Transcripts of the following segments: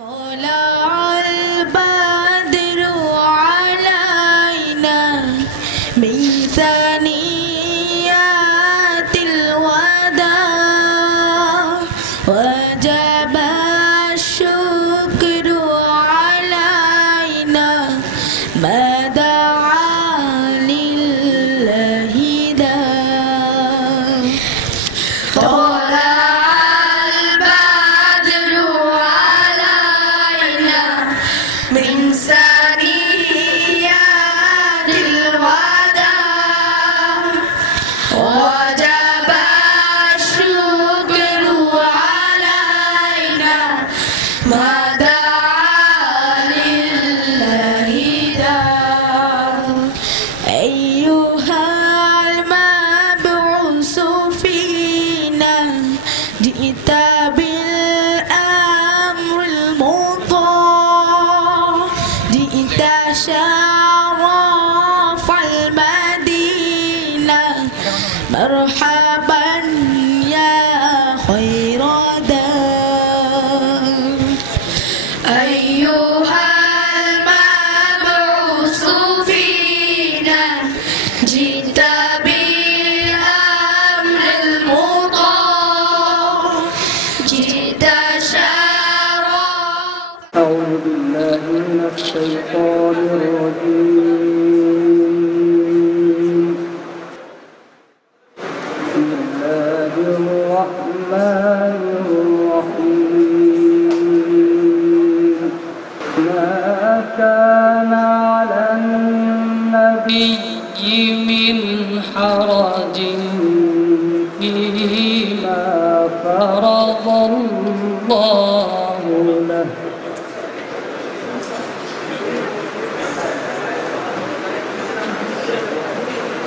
طلع البدر علينا من ثنيات الوداع وجب الشكر علينا ما دعا لله داع. من ثنيات الوداع وجب الشكر علينا ما دعا لله داع. أيها المبعوث فينا جئت بالأمر المطاع جئت شرف المدينة مرحبا يا خير دار. أيها المبعوث فينا جئت بالأمر المطاع جئت شرف. أعوذ بالله من الشيطان الرجيم. بسم الله الرحمن الرحيم. ما كان على النبي من حرج فيما فرض الله له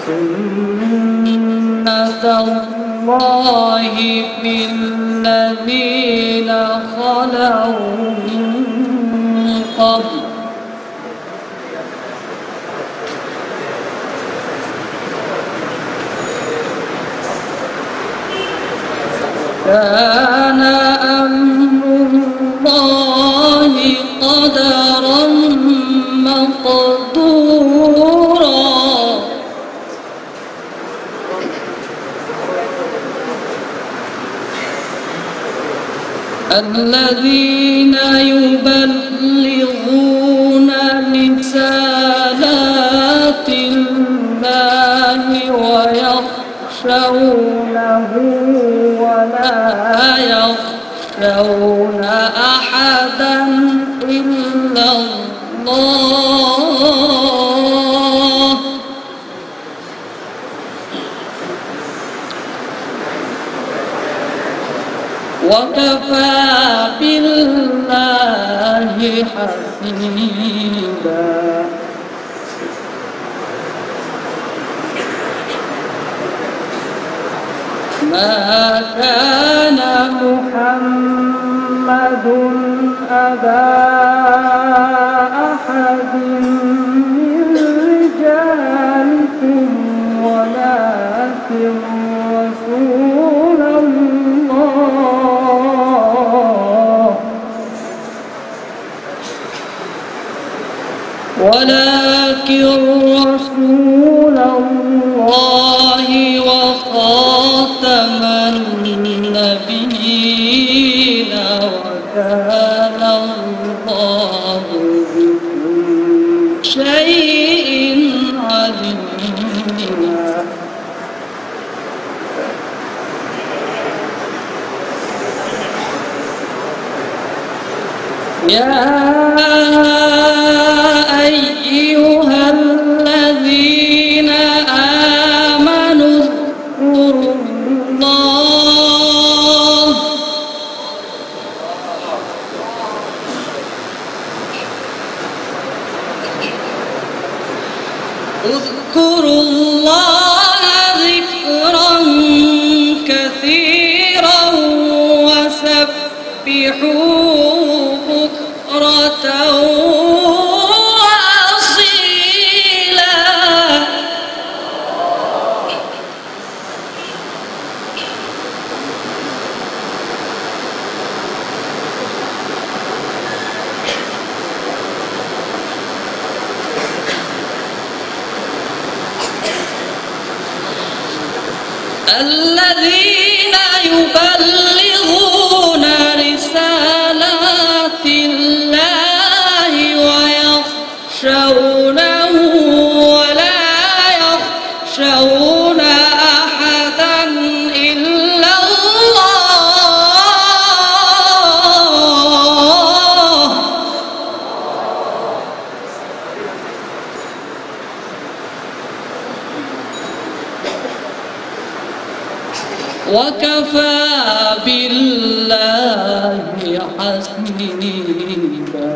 سنة الله في الذين خلوا من قبل كان أمر الله قدرا مقدورا. الذين يبلغون رسالات الله ويخشونه ولا يخشون أحدا إلا الله. وكفى بالله حسيبا. ما كان محمد أبا أحد من رجالكم ولكن رسول الله وخاتم النبيين وكان الله بكل شيء عليما. يا أيها الذين آمنوا اذكروا الله ذكرا كثيرا وسبحوه بكرة وأصيلا. الذين يبلغون رسالات الله ويخشونه ولا يخشون أحدا إلا الله وكفى بالله حسيبا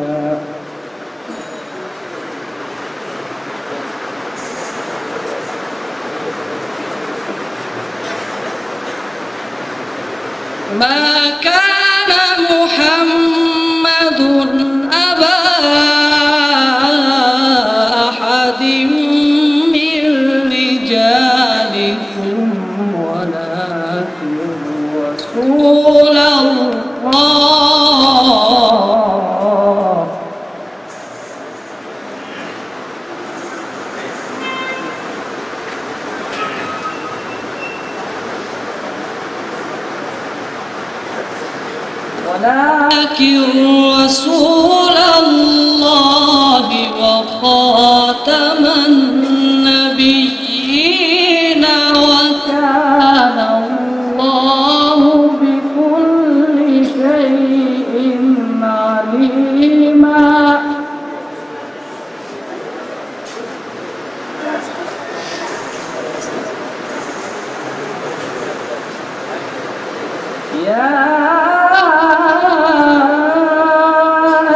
ما كان محمد أبا أحد من رجالكم ولكن رسول الله وخاتم النبيين وكان الله بكل شيء عليما يا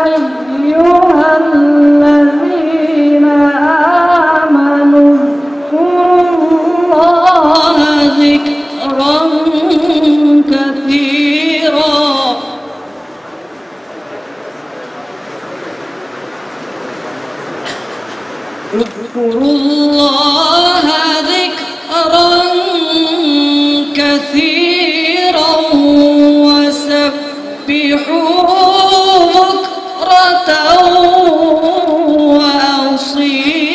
أيها الذين آمنوا اذكروا الله ذكرا كثيرا اذكروا الله ذكرا كثيرا وسبحوه بكرة وأصيلا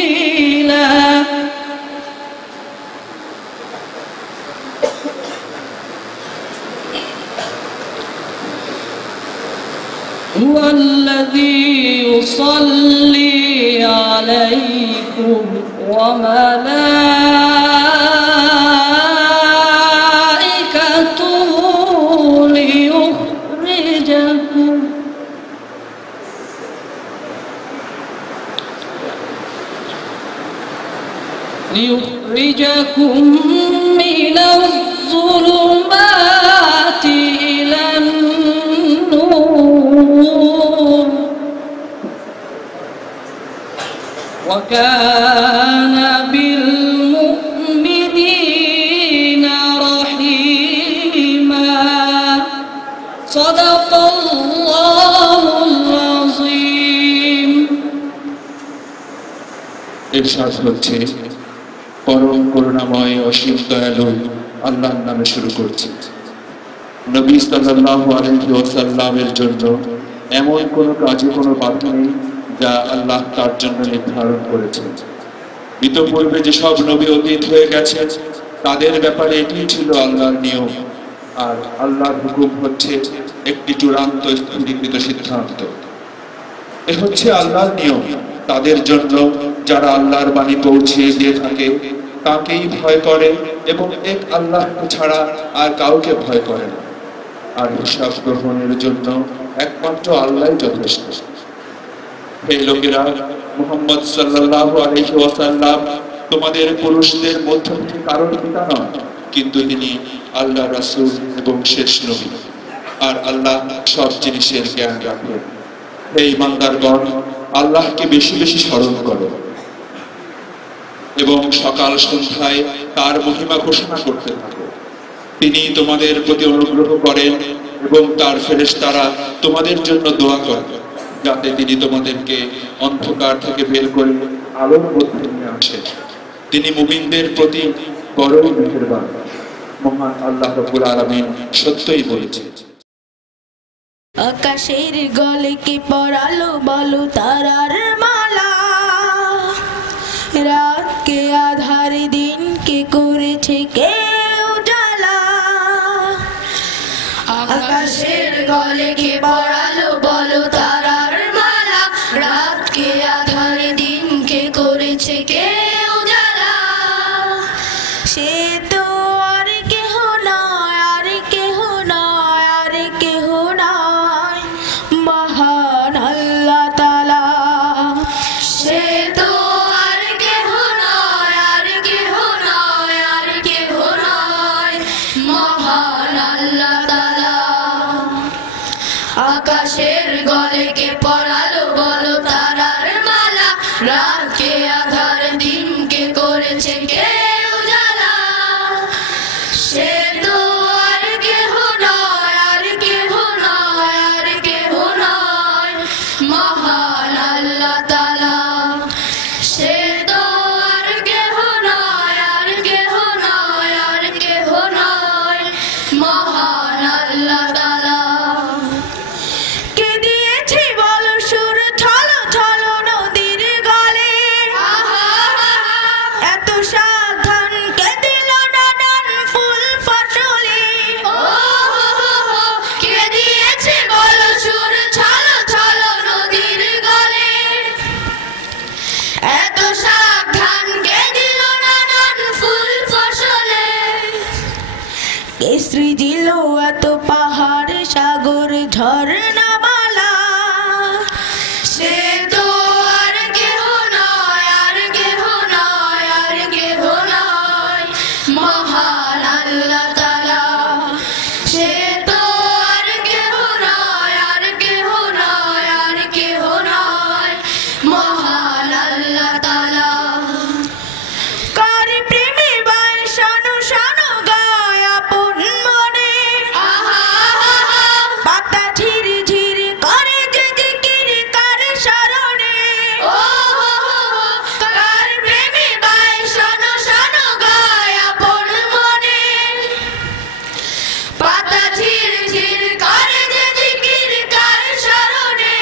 هو الذي يصلي عليكم وملائكته ليخرجكم من الظلمات إلى النور وكان بالمؤمنين رحيما صدق الله العظيم ইরশাদ হচ্ছে পরম করুণাময় অসীম দয়ালু আল্লাহর নামে শুরু করছি। নবী সাল্লাল্লাহু আলাইহি ওয়াসাল্লামের জন্য এমন কোনো কাজে কোনো বাধা নেই যা আল্লাহ তার জন্য নির্ধারণ করেছেন। ইতোপূর্বে যেসব নবী অতীত হয়ে গেছেন তাদের ব্যাপারে এটিই ছিল আল্লাহর নিয়ম, আর আল্লাহর হুকুম হচ্ছে একটি চূড়ান্ত স্থিরীকৃত সিদ্ধান্ত। এ হচ্ছে আল্লাহর নিয়ম তাদের জন্য যারা আল্লাহর বাণী পৌঁছিয়ে দিয়ে থাকে তাকেই ভয় করে এবং এক আল্লাহ ছাড়া আর কাউকে ভয় করে না, আর হিসাব গ্রহণের জন্য একমাত্র আল্লাহই যথেষ্ট। হে লোকেরা, মুহাম্মদ সাল্লাল্লাহু আলাইহি ওয়াসাল্লাম তোমাদের পুরুষদের মধ্য থেকে কারোর পিতা নন, কিন্তু তিনি আল্লাহর রাসূল এবং শেষ নবী, আর আল্লাহ সব জিনিসের জ্ঞান রাখেন। হে ঈমানদারগণ, আল্লাহকে বেশি বেশি স্মরণ করো এবং সকাল সন্ধ্যায় তার মহিমা ঘোষণা করতে থাকো। তিনি তোমাদের প্রতি অনুগ্রহ করেন এবং তার ফেরেশতারা তোমাদের জন্য দোয়া করেন যাতে তিনি তোমাদেরকে অন্ধকার থেকে বের করে আলোর মধ্যে নিয়ে আসেন। তিনি মুমিনদের প্রতি বড়ই মেহেরবান। মহান আল্লাহ রাব্বুল আলামিন সত্যই বলেছেন। আকাশের গলে কে পরালো বলো তারার মালা, রাতকে আধারে দিনকে করেছে কে উজালা। আল্লাহ তাআলা। সে তো আর কেহ নয়, আর কেহ নয়, আর কেহ নয়, মহান আল্লাহ তাআলা। আকাশের গলে কে পরালো বলো তারার মালা, রাতকে আধার দিনকে করেছে কে উজালা। সে তো আর কেহ নয়, আর কেহ নয়, আর কেহ নয়, মহান আল্লাহ তাআলা। সে তো আর কেহ নয়, আর কেহ নয়, আর কেহ নয়, মহান আল্লাহ তাআলা। কে দিয়েছে বলো সুর ছলো ছলো নদীর গলে, এত সাবধান কে দিল নানান ফুল ফসলে। কে দিয়েছে বলো সুর ছলো ছলো নদীর গলে, এত সাবধান কে দিল নানান ফুল ফসলে। কে সৃজিল এত পাহাড় সাগর ঝর্ণা মালা, সে তো আর কেহ নয়, আর কেহ নয়, আর কেহ নয়, মহান আল্লাহ তাআলা। সে তো আর কেহ নয়, আর কেহ নয়, আর কেহ নয়, মহান আল্লাহ তাআলা। কার প্রেমে বায় শানো শানো গায় আপন মনে, পাতা ঝির ঝির করে যে জিকির কার শরণে। কার প্রেমে বায় শোনো শোনো গায় আপন মনে, পাতা ঝির ঝির করে যে জিকির কার শরণে।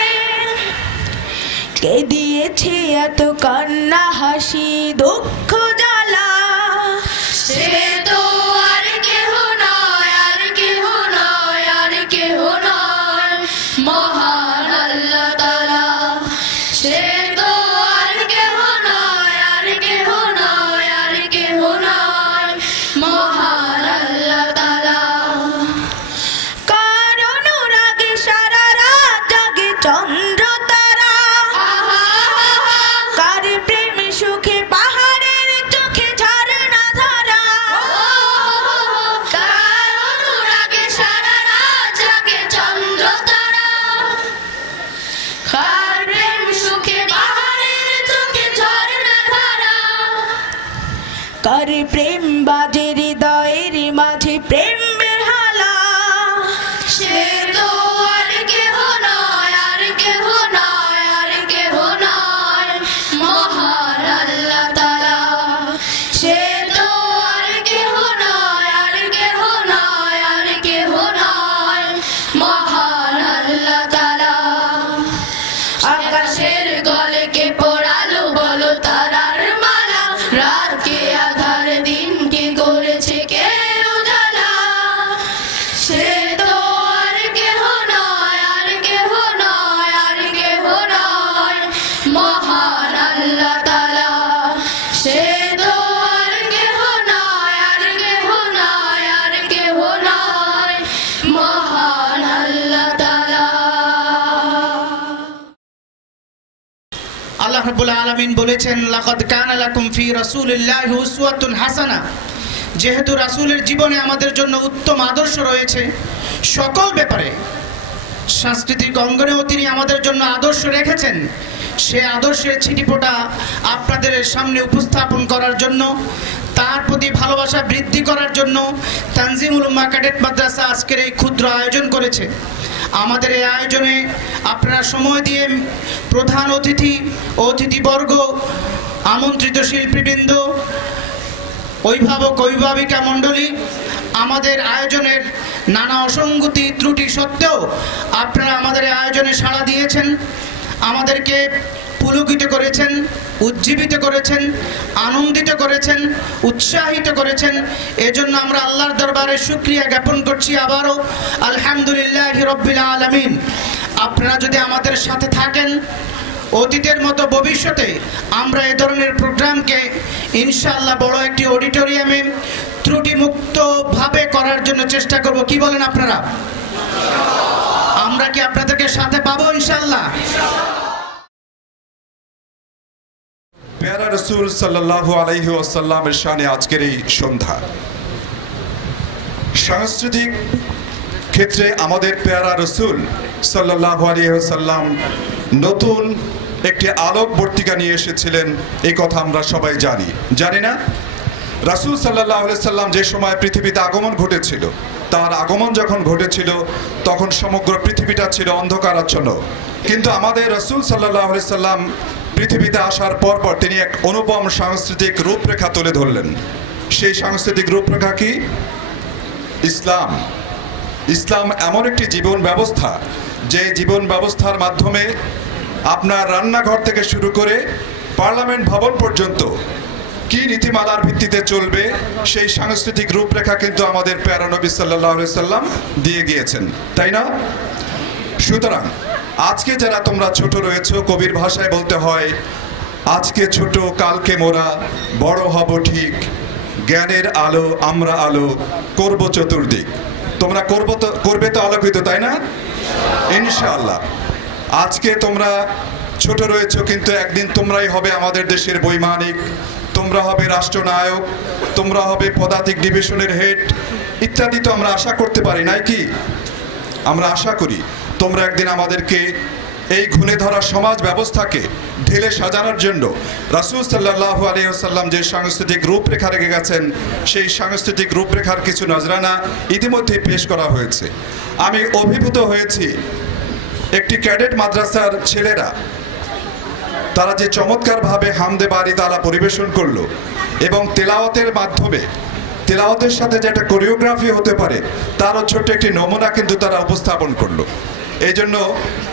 কে দিয়েছে এত কান্না হাসি দুঃখ জ্বালা, সে তো আর কেহ নয়, আর কেহ নয়, আর কেহ নয়, মহান আল্লাহ তাআলা। সে তো আর কেহ নয়, আর কেহ নয়, আর কেহ নয়, মহান আল্লাহ তাআলা। কার অনুরাগে সারা রাত জাগে চন্দ্র তারা, কার প্রেম সুখে পাহাড়ের চোখে ঝর্ণা ধারা। কার অনুরাগে সারা রাত জাগে চন্দ্র তারা, কার প্রেম সুখে পাহাড়ের চোখে ঝর্ণা ধারা। কার প্রেম বাজে হৃদয়ের মাঝে প্রেম বেহালা, সে তো আর কেহ নয়, আর কেহ নয়, আর কেহ নয়, মহান আল্লাহ তাআলা। সে তো আর কেহ নয়, আর কেহ নয়, আর কেহ নয়, মহান আল্লাহ তাআলা। আকাশের গলে কে পরালো বলো তারার মালা, রাতকে আধার দিনকে করেছে কে উজালা। সে তো আর কেহ নয়, আর কেহ নয়, আর কেহ নয়, মহান আল্লাহ তাআলা। সে তো আর কেহ নয়, আর কেহ নয়, আর কেহ নয়, মহান আল্লাহ তাআলা। আল্লাহ রাব্বুল আলামিন বলেছেন, লাকাদ কানা লাকুম ফি রাসূলিল্লাহি উসওয়াতুন হাসানা। যেহেতু রাসূলের জীবনে আমাদের জন্য উত্তম আদর্শ রয়েছে সকল ব্যাপারে, সাংস্কৃতিক অঙ্গনেও তিনি আমাদের জন্য আদর্শ রেখেছেন। সে আদর্শের ছিটিফোঁটা আপনাদের সামনে উপস্থাপন করার জন্য, তার প্রতি ভালোবাসা বৃদ্ধি করার জন্য তানজিমুল উম্মাহ ক্যাডেট মাদ্রাসা আজকের এই ক্ষুদ্র আয়োজন করেছে। আমাদের এই আয়োজনে আপনারা সময় দিয়ে প্রধান অতিথি, অতিথিবর্গ, আমন্ত্রিত শিল্পীবৃন্দ, অভিভাবক অভিভাবিকা মণ্ডলী, আমাদের আয়োজনের নানা অসঙ্গতি ত্রুটি সত্ত্বেও আপনারা আমাদের এই আয়োজনে সাড়া দিয়েছেন, আমাদেরকে পুলকিত করেছেন, উজ্জীবিত করেছেন, আনন্দিত করেছেন, উৎসাহিত করেছেন। এজন্য আমরা আল্লাহর দরবারে শুকরিয়া জ্ঞাপন করছি আবারও, আলহামদুলিল্লাহি রাব্বিল আলামিন। আপনারা যদি আমাদের সাথে থাকেন, অতীতের মতো ভবিষ্যতে আমরা এই ধরনের প্রোগ্রামকে ইনশাআল্লাহ বড় একটি অডিটোরিয়ামে ত্রুটিমুক্তভাবে করার জন্য চেষ্টা করব। কি বলেন আপনারা? আমরা কি আপনাদেরকে সাথে পাবো ইনশাআল্লাহ? পেয়ারা রসুল সাল্লাল্লাহু আলাইহি ওয়াসাল্লামের শানে আজকের এই সন্ধ্যা। সাংস্কৃতিক ক্ষেত্রে আমাদের পেয়ারা রসুল সাল্লাল্লাহু আলাইহি ওয়াসাল্লাম নতুন একটি আলোকবর্তিকা নিয়ে এসেছিলেন, এই কথা আমরা সবাই জানি না? রাসূল সাল্লাল্লাহু আলাইহি সাল্লাম যে সময় পৃথিবীতে আগমন ঘটেছিল, তার আগমন যখন ঘটেছিল তখন সমগ্র পৃথিবীটা ছিল অন্ধকারাচ্ছন্ন। কিন্তু আমাদের রাসূল সাল্লাল্লাহু আলাইহি সাল্লাম পৃথিবীতে আসার পর তিনি এক অনুপম সাংস্কৃতিক রূপরেখা তুলে ধরলেন। সেই সাংস্কৃতিক রূপরেখা কি? ইসলাম। ইসলাম এমন একটি জীবন ব্যবস্থা, যে জীবন ব্যবস্থার মাধ্যমে আপনার রান্নাঘর থেকে শুরু করে পার্লামেন্ট ভবন পর্যন্ত কি নীতিমালার ভিত্তিতে চলবে, সেই সাংস্কৃতিক রূপরেখা কিন্তু আমাদের প্যারা নবী সাল্লাল্লাহু আলাইহি সাল্লাম দিয়ে গিয়েছেন, তাই না? সুতরাং আজকে যারা তোমরা ছোট রয়েছো, কবির ভাষায় বলতে হয়, আজকে ছোট কালকে মোরা বড় হব ঠিক, জ্ঞানের আলো আমরা আলো করব চতুর্দিক। তোমরা করবে তো আলোকিত, তাই না? ইনশাআল্লাহ। আজকে তোমরা ছোট রয়েছো, কিন্তু একদিন তোমরাই হবে আমাদের দেশের বৈমানিক, তোমরা হবে রাষ্ট্রনায়ক, তোমরা হবে পদাতিক ডিভিশনের হেড ইত্যাদি। তো আমরা আশা করতে পারি, নাই কি? আমরা আশা করি তোমরা একদিন আমাদেরকে এই ঘুণে ধরা সমাজ ব্যবস্থাকে ঢেলে সাজানোর জন্য রাসূল সাল্লাল্লাহু আলাইহি ওয়াসাল্লাম যে সাংস্কৃতিক রূপরেখা রেখে গেছেন, সেই সাংস্কৃতিক রূপরেখার কিছু নজরানা ইতিমধ্যে পেশ করা হয়েছে। আমি অভিভূত হয়েছি একটি ক্যাডেট মাদ্রাসার ছেলেরা, তারা যে চমৎকারভাবে হামদে বারি তারা পরিবেশন করলো, এবং তেলাওয়াতের মাধ্যমে তেলাওয়াতের সাথে যে একটা কোরিওগ্রাফি হতে পারে তারও ছোট্ট একটি নমুনা কিন্তু তারা উপস্থাপন করলো। এই জন্য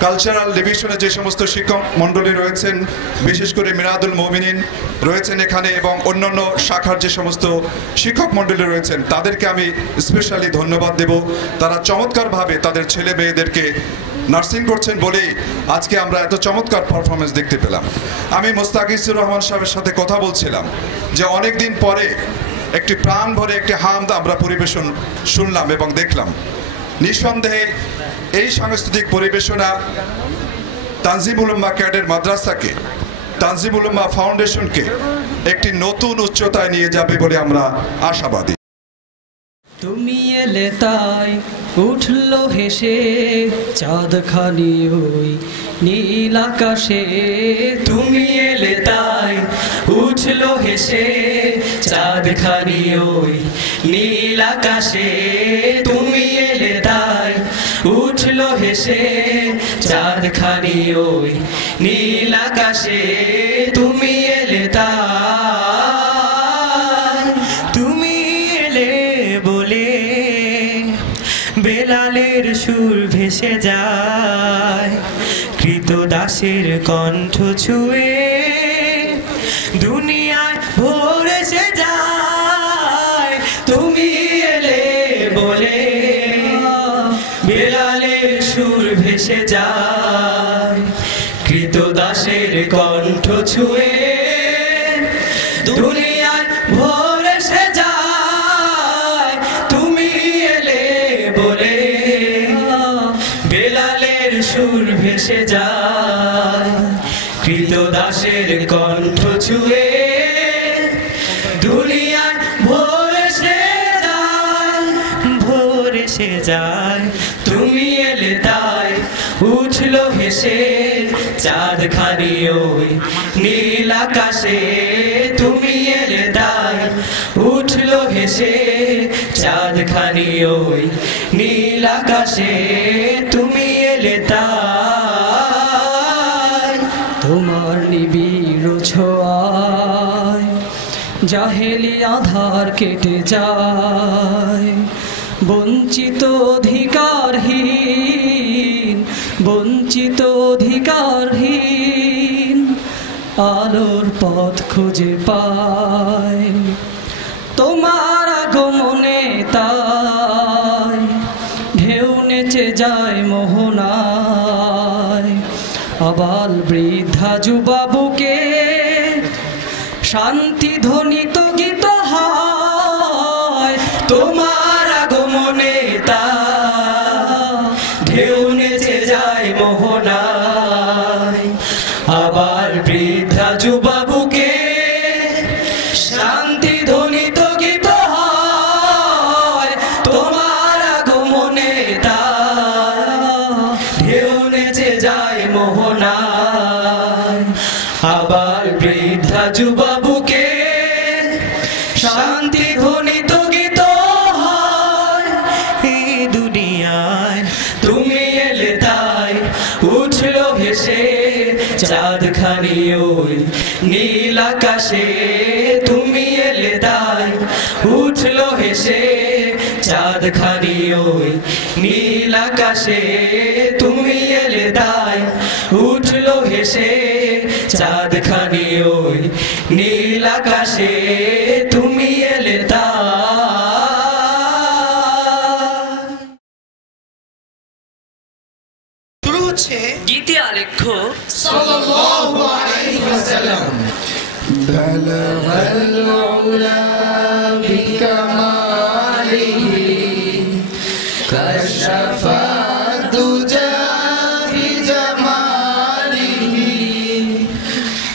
কালচারাল ডিভিশনে যে সমস্ত শিক্ষক মণ্ডলী রয়েছেন, বিশেষ করে মিরাদুল মুমিনিন রয়েছেন এখানে, এবং অন্যান্য শাখার যে সমস্ত শিক্ষক মণ্ডলী রয়েছেন, তাদেরকে আমি স্পেশালি ধন্যবাদ দেব। তারা চমৎকারভাবে তাদের ছেলে মেয়েদেরকে নার্সিং করছেন বলেই আজকে আমরা এত চমৎকার পারফরমেন্স দেখতে পেলাম। আমি মোস্তাকিজুর রহমান সাহেবের সাথে কথা বলছিলাম যে অনেক দিন পরে একটি প্রাণ ভরে একটি হামদ আমরা পরিবেশন শুনলাম এবং দেখলাম। নিঃসন্দেহে এই সাংস্কৃতিক পরিবেশনা তানজিমুল উম্মাহ ক্যাডেট মাদ্রাসাকে, তানজিমুল উম্মাহ ফাউন্ডেশনকে একটি নতুন উচ্চতায় নিয়ে যাবে বলে আমরা আশাবাদী। তুমি এলে তাই উঠলো হেসে চাঁদখানি ওই নীল আকাশে, তুমি এলে তাই উঠলো হেসে চাঁদখানি ওই নীল আকাশে, তুমি এলে তাই উঠলো হেসে চাঁদখানি ওই নীল আকাশে, তুমি এলে তাই, তুমি এলে বলে বেলালের সুর ভেসে যায়, কৃতদাসের কণ্ঠ ছুঁয়ে দুনিয়ায় ভোর এসে যায়, তুমি এলে বলে বেলালের সুর ভেসে যায়, কৃতদাসের কণ্ঠ ছুঁয়ে দুনিয়ায় ভোর এসে যায়, তুমি এলে বলে বেলালের সুর ভেসে যায়, কৃতদাসের কণ্ঠ ছুঁয়ে দুনিয়ায় ভোর এসে যায়, ভোর এসে যায়, তুমি এলে তাই উঠলো হেসে চাঁদখানি ওই নীল আকাশে, তুমি এলে তাই উঠলো হেসে চাঁদখানি ওই নীল আকাশে, তুমি এলে তাই, তোমার নিবিড় ছোঁয়ায় জাহেলি আধার কেটে যায়, বঞ্চিত অধিকারহীন, বঞ্চিত অধিকারহীন আলোর পথ খুঁজে পায়, তোমার আগমনে তাই ঢেউ নেচে যায় মোহনায়, আবাল বৃদ্ধা যুবা বুকে শান্তি ধ্বনিত গীত হয়, তোমার আগমনে তাই ঢেউ নেচে যায় মোহনায়, আবার বৃদ্ধা যুবা বুকে নাই। আবার বৃদ্ধা যুবা বুকে শান্তি ধ্বনিত গীত হয় এই দুনিয়ায়। তুমি এলে তাই উঠলো ভেসে চাঁদখানি ওই নীল আকাশে। তুমি এলে তাই উঠলো হেসে চাঁদখানি ওই নীল আকাশে। তুমি এলে তাই উঠলো হেসে চাঁদখানি ওই নীল আকাশে। তুমি এলে তাই। শুরু হচ্ছে গীতি আলেখ্য সাল্লাল্লাহু আলাইহি ওয়াসাল্লাম। বালাগাল উলা বিকামালিহি কাশাফা দুজা বিজামালিহি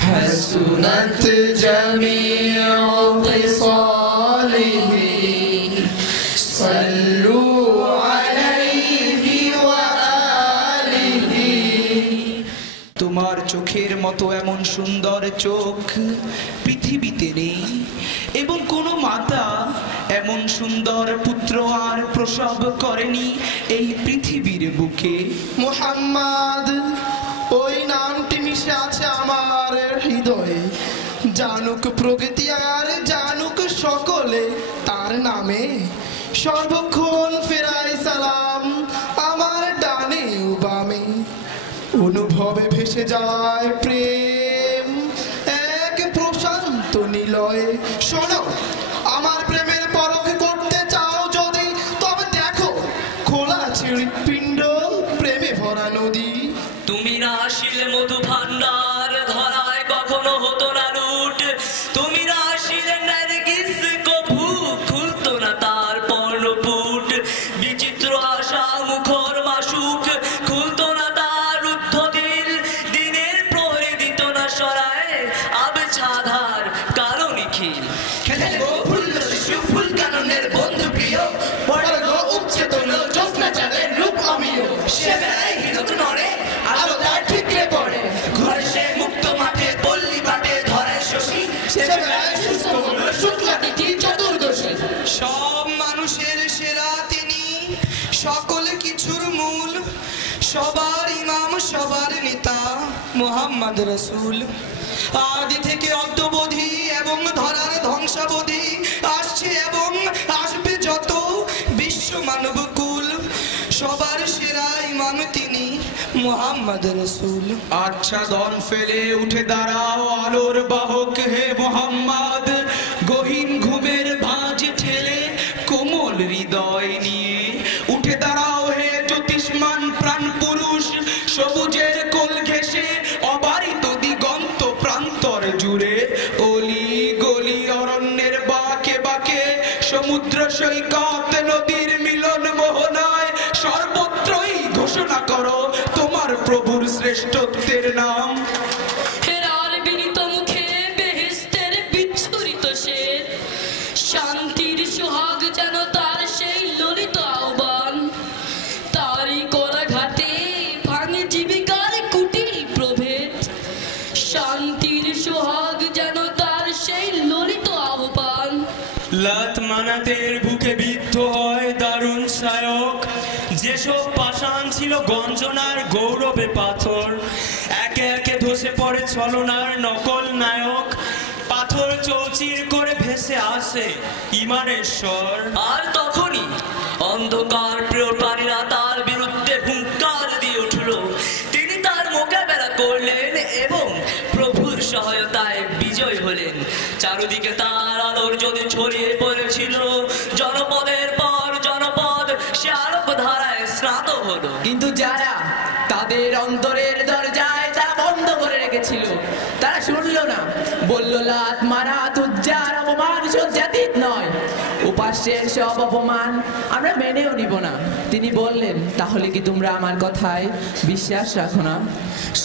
হাসুনাত জামিউ খিসালিহি সাল্লু আলাইহি ওয়া আলিহি। তোমার চোখের মতো এমন সুন্দর চোখ পৃথিবীতে নেই, এবং কোনো মাতা এমন সুন্দর পুত্র আর প্রসব করেনি এই পৃথিবীর বুকে। মুহাম্মদ, ওই নামটি মিশে আছে আমার হৃদয়ে। জানুক প্রকৃতি আর জানুক সকলে তার নামে। সর্বক্ষণ ফেরাই সালাম আমার ডানে ও বামে। অনুভবে ভেসে যায় প্রেম এক প্রশান্ত নিলয়ে। শোনো, আমার প্রেমের পরখ করতে চাও যদি, তবে দেখো খোলা আছে হৃৎপিণ্ড, প্রেমে ভরা নদী। তুমি না আসিলে মধু ভান্ডার ধরায় কখনো হতো না লুট। তুমি না আসিলে নারগিস কভু খুলতো না তার পর্ণপুট। বিচিত্র আশা মুখর মাসুক খুলতো না তার রুদ্ধ দিল। দিনের প্রহরে দিত না সরায় আবছাধার কালো নিখিল। খেলে গো ফুল শিশু ফুল কাননের বন্ধু প্রিয়, বড় গো উচ্চতন জ্যোৎস্না চাঁদের রূপ অমিয়। সে বেড়ায় হিরক নড়ে আলো তার ঠিকরে পড়ে, ঘরে সে মুক্ত মাঠে পল্লী বাটে ধরে শশী। সে বেড়ায় সুস্থ হল শুক্লা তিথি চতুর্দশী। সব মানুষের সেরা তিনি, সকল কিছুর মূল, সবার ইমাম সবার নেতা মুহাম্মদ রাসূল। আদি থেকে অদ্যবধি এবং ধরার ধ্বংসাবধি আসছে এবং আসবে যত বিশ্ব মানব কুল, সবার সেরা ইমাম তিনি মুহাম্মদ রাসূল। আচ্ছা দম ফেলে উঠে দাঁড়াও আলোর বাহক হে মুহাম্মদ। গহীন ঘুমের ভাঁজ ঠেলে কোমল হৃদয় নিয়ে উঠে দাঁড়াও হে জ্যোতিষ্মান প্রাণ পুরুষ। সবুজের কোল ঘেঁষে অবারিত দিগন্ত প্রান্তর জুড়ে, অলি গলি অরণ্যের বাঁকে বাঁকে সমুদ্র সৈকত নদীর মিলন মোহনায় সর্বত্রই ঘোষণা করো তোমার প্রভুর শ্রেষ্ঠত্বের নাম। হেরার বিনীত মুখে বেহেশতের বিচ্ছুরিত শের, শান্তির সোহাগ যেন তার সেই ললিত আহ্বান। তারই কোলা ঘাটে ভাঙে জীবিকার কুটির প্রভেদ, শান্তির সোহাগ যেন তার সেই ললিত আহ্বান। লাত মানাতের বুকে বিদ্ধ হয় দারুণ সায়ক। যেসব পাষাণ ছিল গঞ্জনার গৌরবে পাথর, একে একে ধসে পড়ে ছলনার নকল নায়ক। পাথর চৌচির করে ভেসে আসে ইমানের স্বর। আর তখনই অন্ধকার প্রিয় প্রাণীরা তার বিরুদ্ধে হুঙ্কার দিয়ে উঠল। তিনি তার মোকাবেলা করলেন এবং প্রভুর সহায়তায় বিজয় হলেন। চারদিকে তার আলোর যদি ছড়িয়ে পড়েছিল, জনপদের পর জনপদ সে আলোক ধারায় স্নাত হলো। কিন্তু যারা তাদের অন্তরের দরজায় তা বন্ধ করে রেখেছিল, তারা শুনল না। বলল লাত মানাত উজ্জার অপমান সহ্যাতীত নয়, উপাস্যের সব অপমান আমরা মেনেও নিব না। তিনি বললেন, তাহলে কি তোমরা আমার কথায় বিশ্বাস রাখো না?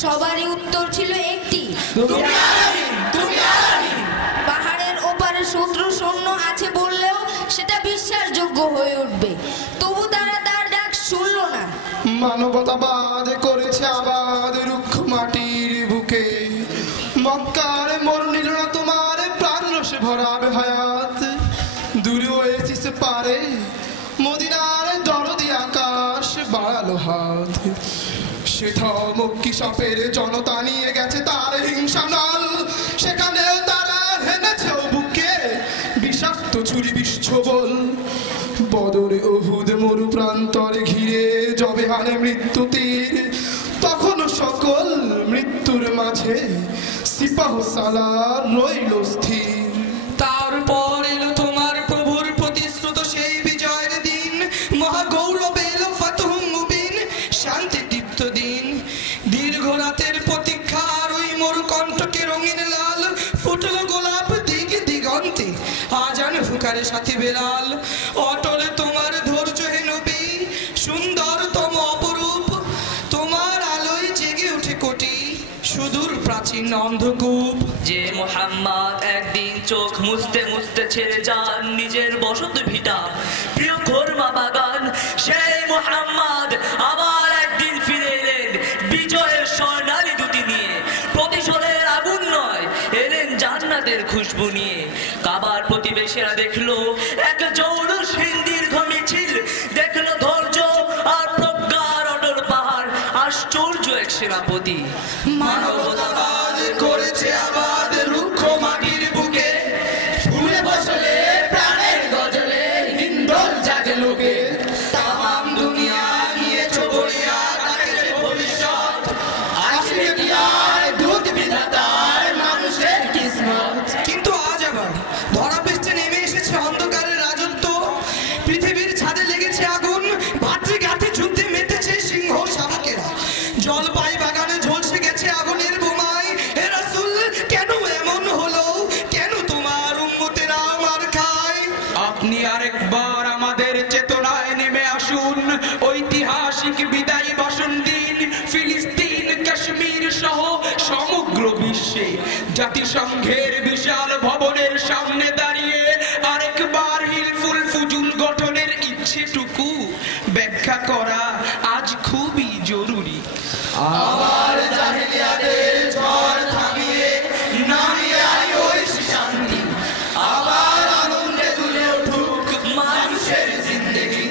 সবারই উত্তর ছিল একটি, তুমি আলামিন, তুমি আলামিন। পাহাড়ের ওপারে শত্রু সৈন্য আছে বললেও সেটা বিশ্বাসযোগ্য হয়ে উঠবে। তবু তারা তার ডাক শুনল না। মানবতাবাদ করেছে আবাদ রুক্ষ মাটি, মক্কার মরু নিল না তোমার প্রাণ রসে ভরাবে হায়াত দূরে ওয়েসিস পারে মদিনার দরদি আকাশ বাড়ালো হাত সে ধমকি সাপের জনতা নিয়ে গেছে তার হিংসা নাল সেখানেও তারা হেনেছে বুকে বিষাক্ত ছুরি বিশ্ববল বদরে অহুদ মরু প্রান্তরে ঘিরে যবে হানে মৃত্যু তীর তখন সকল মৃত্যুর মাঝে সিপাহ সালার রইল স্থির। তারপর এলো তোমার প্রভুর প্রতিশ্রুত সেই বিজয়ের দিন মহাগৌরবে এলো ফাতহ মুবিন শান্তি দীপ্ত দিন দীর্ঘ রাতের প্রতীক্ষার ওই মরুকণ্ঠকে রঙিন লাল ফুটলো গোলাপ দিকে দিগন্তে আজান ফুকারে সাথী বেলাল অটলে তোমার ধৈর্য হে নবী সুন্দরতম অপরূপ তোমার আলোয় জেগে ওঠে কোটি সুদূর প্রাচীন অন্ধকূপ। যে মোহাম্মদ একদিন চোখ মুছতে মুছতে ছেড়ে যান নিজের বসত ভিটা প্রিয় খোরমা বাগান সেই মোহাম্মদ আবার একদিন ফিরে এলেন বিজয়ের স্বর্ণালী দুটি নিয়ে প্রতিশোধের আগুন নয় এলেন জান্নাতের খুশবু নিয়ে। কাবার প্রতিবেশীরা দেখলো এক জৌলুস দীর্ঘ মিছিল দেখলো ধৈর্য আর প্রজ্ঞার অটল পাহাড় আশ্চর্য এক সেনাপতি মানবতাবাদ করেছে আবাদ রুক্ষ মাটির বুকে ফুলে ফসলে প্রাণের গজলে হিন্দোল জাগে লোকে তামাম দুনিয়া নিয়েছো গড়িয়া তাকে ভবিষ্যৎ আসবে কি আর দূত বিধাতার মানুষের কিসমত। কিন্তু আজ আবার ধরা পৃষ্ঠে নেমে এসেছে অন্ধকারের রাজত্ব পৃথিবীর ছাদে লেগেছে আগুন ভাতৃঘাতী যুদ্ধে মেতেছে সিংহ শাবকেরা জলপাই বাগানে ঝলসে গেছে আগুনের বোমায় হে রাসূল কেন এমন হলো কেন তোমার উম্মতেরা মার খায়। আপনি আরেকবার আমাদের চেতনায় নেমে আসুন ঐতিহাসিক বিদায়ী ভাষণ দিন ফিলিস্তিন কাশ্মীর সহ সমগ্র বিশ্বে জাতিসংঘের বিশাল ভবনের সামনে দাঁড়িয়ে আরেকবার হিলফুল ফুজুল গঠনের ইচ্ছেটুকু ব্যাখ্যা করা আজ খুবই জরুরি। আবার জাহেলিয়াতের ঝড় থামিয়ে নামিয়ে আয় ঐশী শান্তি আবার আনন্দে দুলে উঠুক মানুষের জিন্দেগি।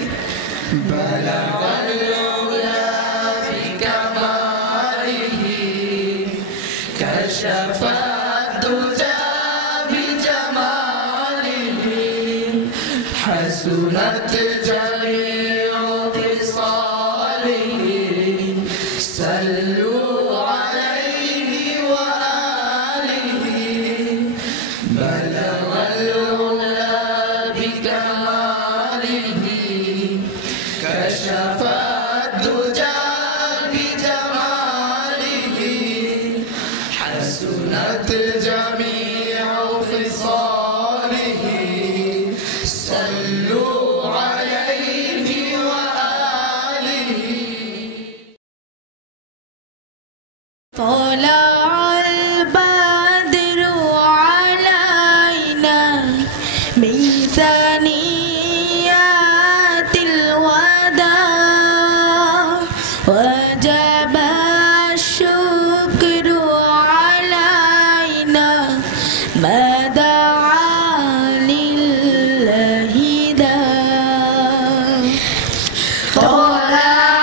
حسنت جميع خصاله صلوا عليه وآله بلغ العلا بكماله كشف الدجى بجماله حسنت جميع خصاله صلوا عليه وآله طلع البدر علينا من ثنيات الوداع وجب الشكر علينا ما دعا لله داع طلع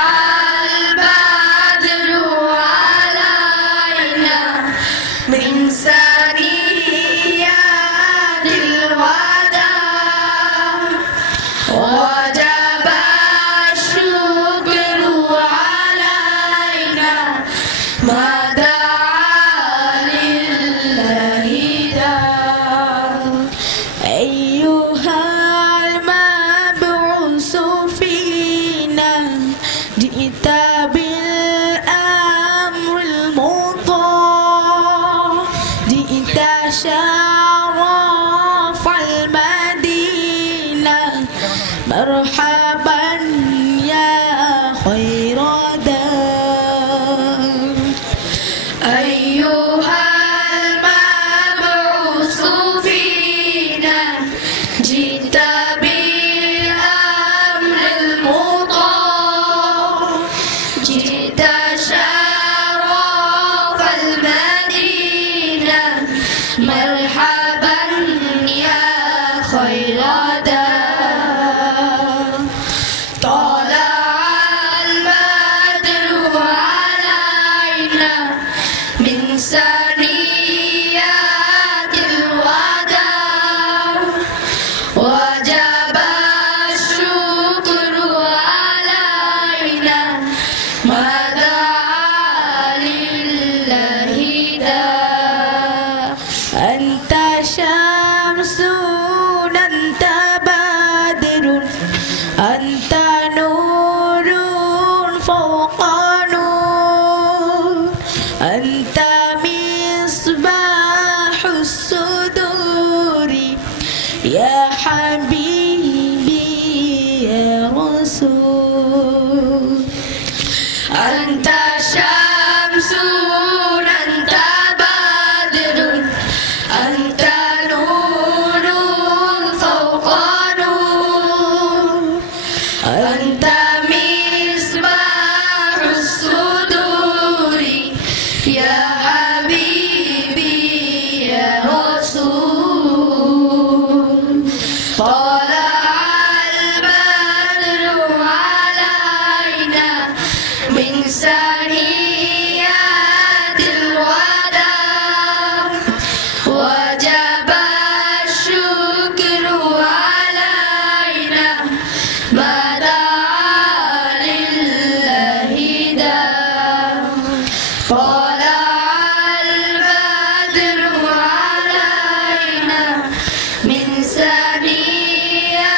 البدر علينا من ثنيات الوداع وجب الشكر علينا ما دعا لله داع أنت شمس أنت بدر أنت نور فوق نور أنت مصباح الصدور يا حبيبي يا رسول أنت شمس أنت بدر أنت نور فوق نور أنت مصباح الصدور يا حبيبي يا رسول طلع البدر علينا من ثنيات الوداع وجب الشكر علينا ما دعا لله داع طلع البدر علينا من ثنيات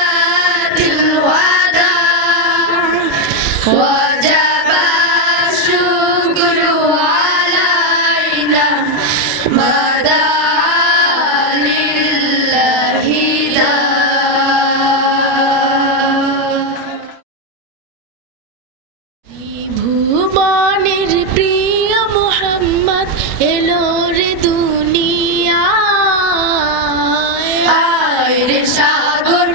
الوداع وجب الشكر علينا ما دعا لله ভুবনের প্রিয় মোহাম্মদ এলো রে দুনিয়ায় আয় রে সাগর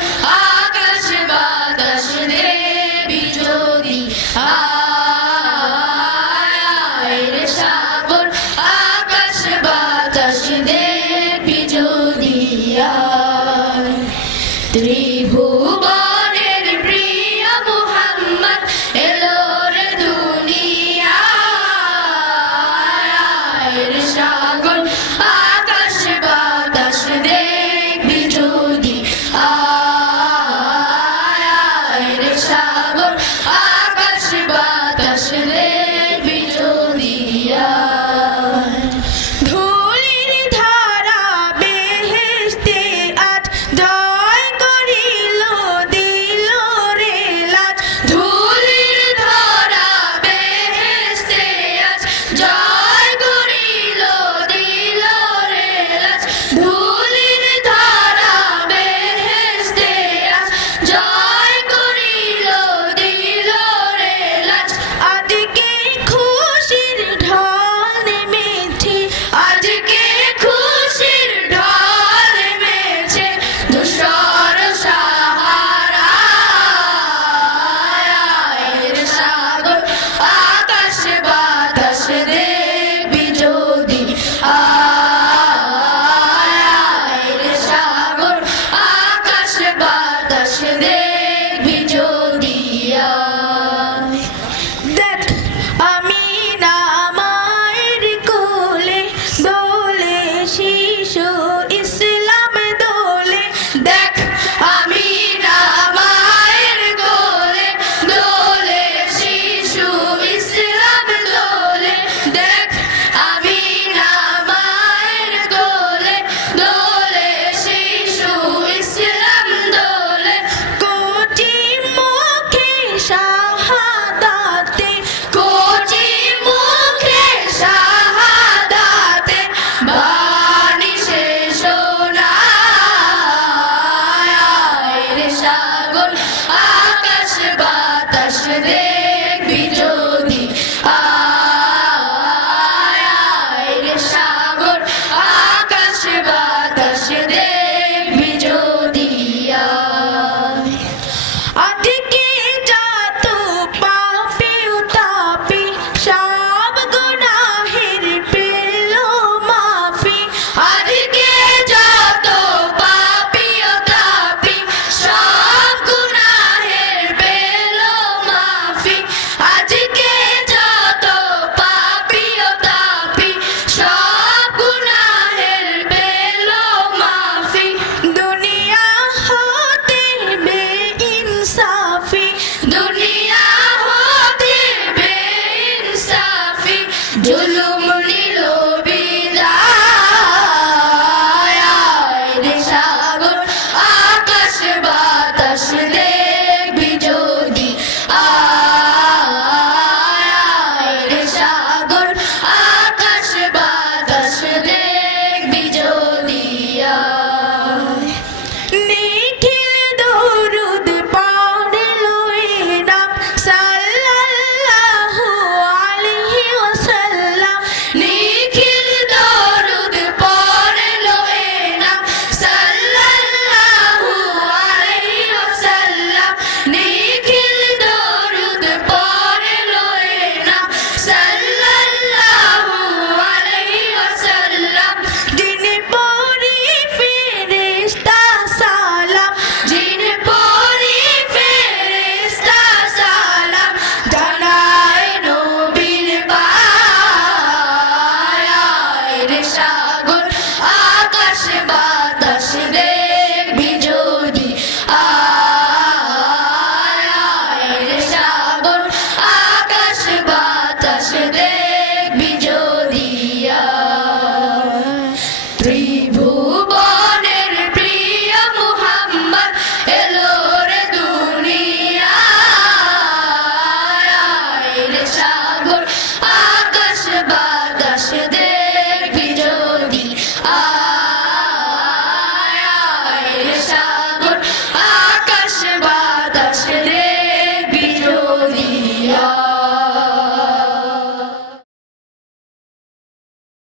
আকাশ বাতাস দেবী যদি আয় রে সাগর আকাশ বাতাস দেবী যদি আয় ত্রিভুবনের প্রিয় মোহাম্মদ এলো রে দুনিয়ায় আয় রে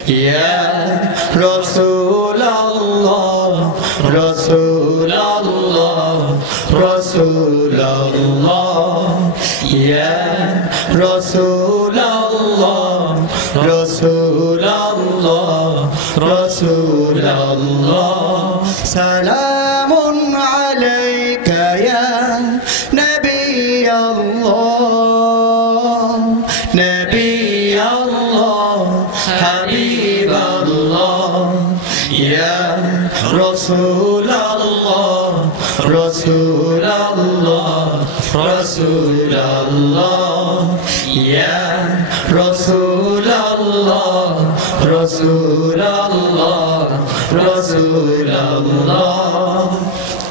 ইয়া রাসূলুল্লাহ রাসূলুল্লাহ রাসূলুল্লাহ ইয়া রাসূলুল্লাহ রাসূলুল্লাহ রাসূলুল্লাহ সালামুন আলাইকা ইয়া নবিয়াল্লাহ নবিয়াল্লাহ হাবিবাল্লাহ ইয়া রাসূলুল্লাহ রাসূলুল্লাহ রাসূলুল্লাহ ইয়া রাসূলুল্লাহ রাসূলুল্লাহ রাসূলুল্লাহ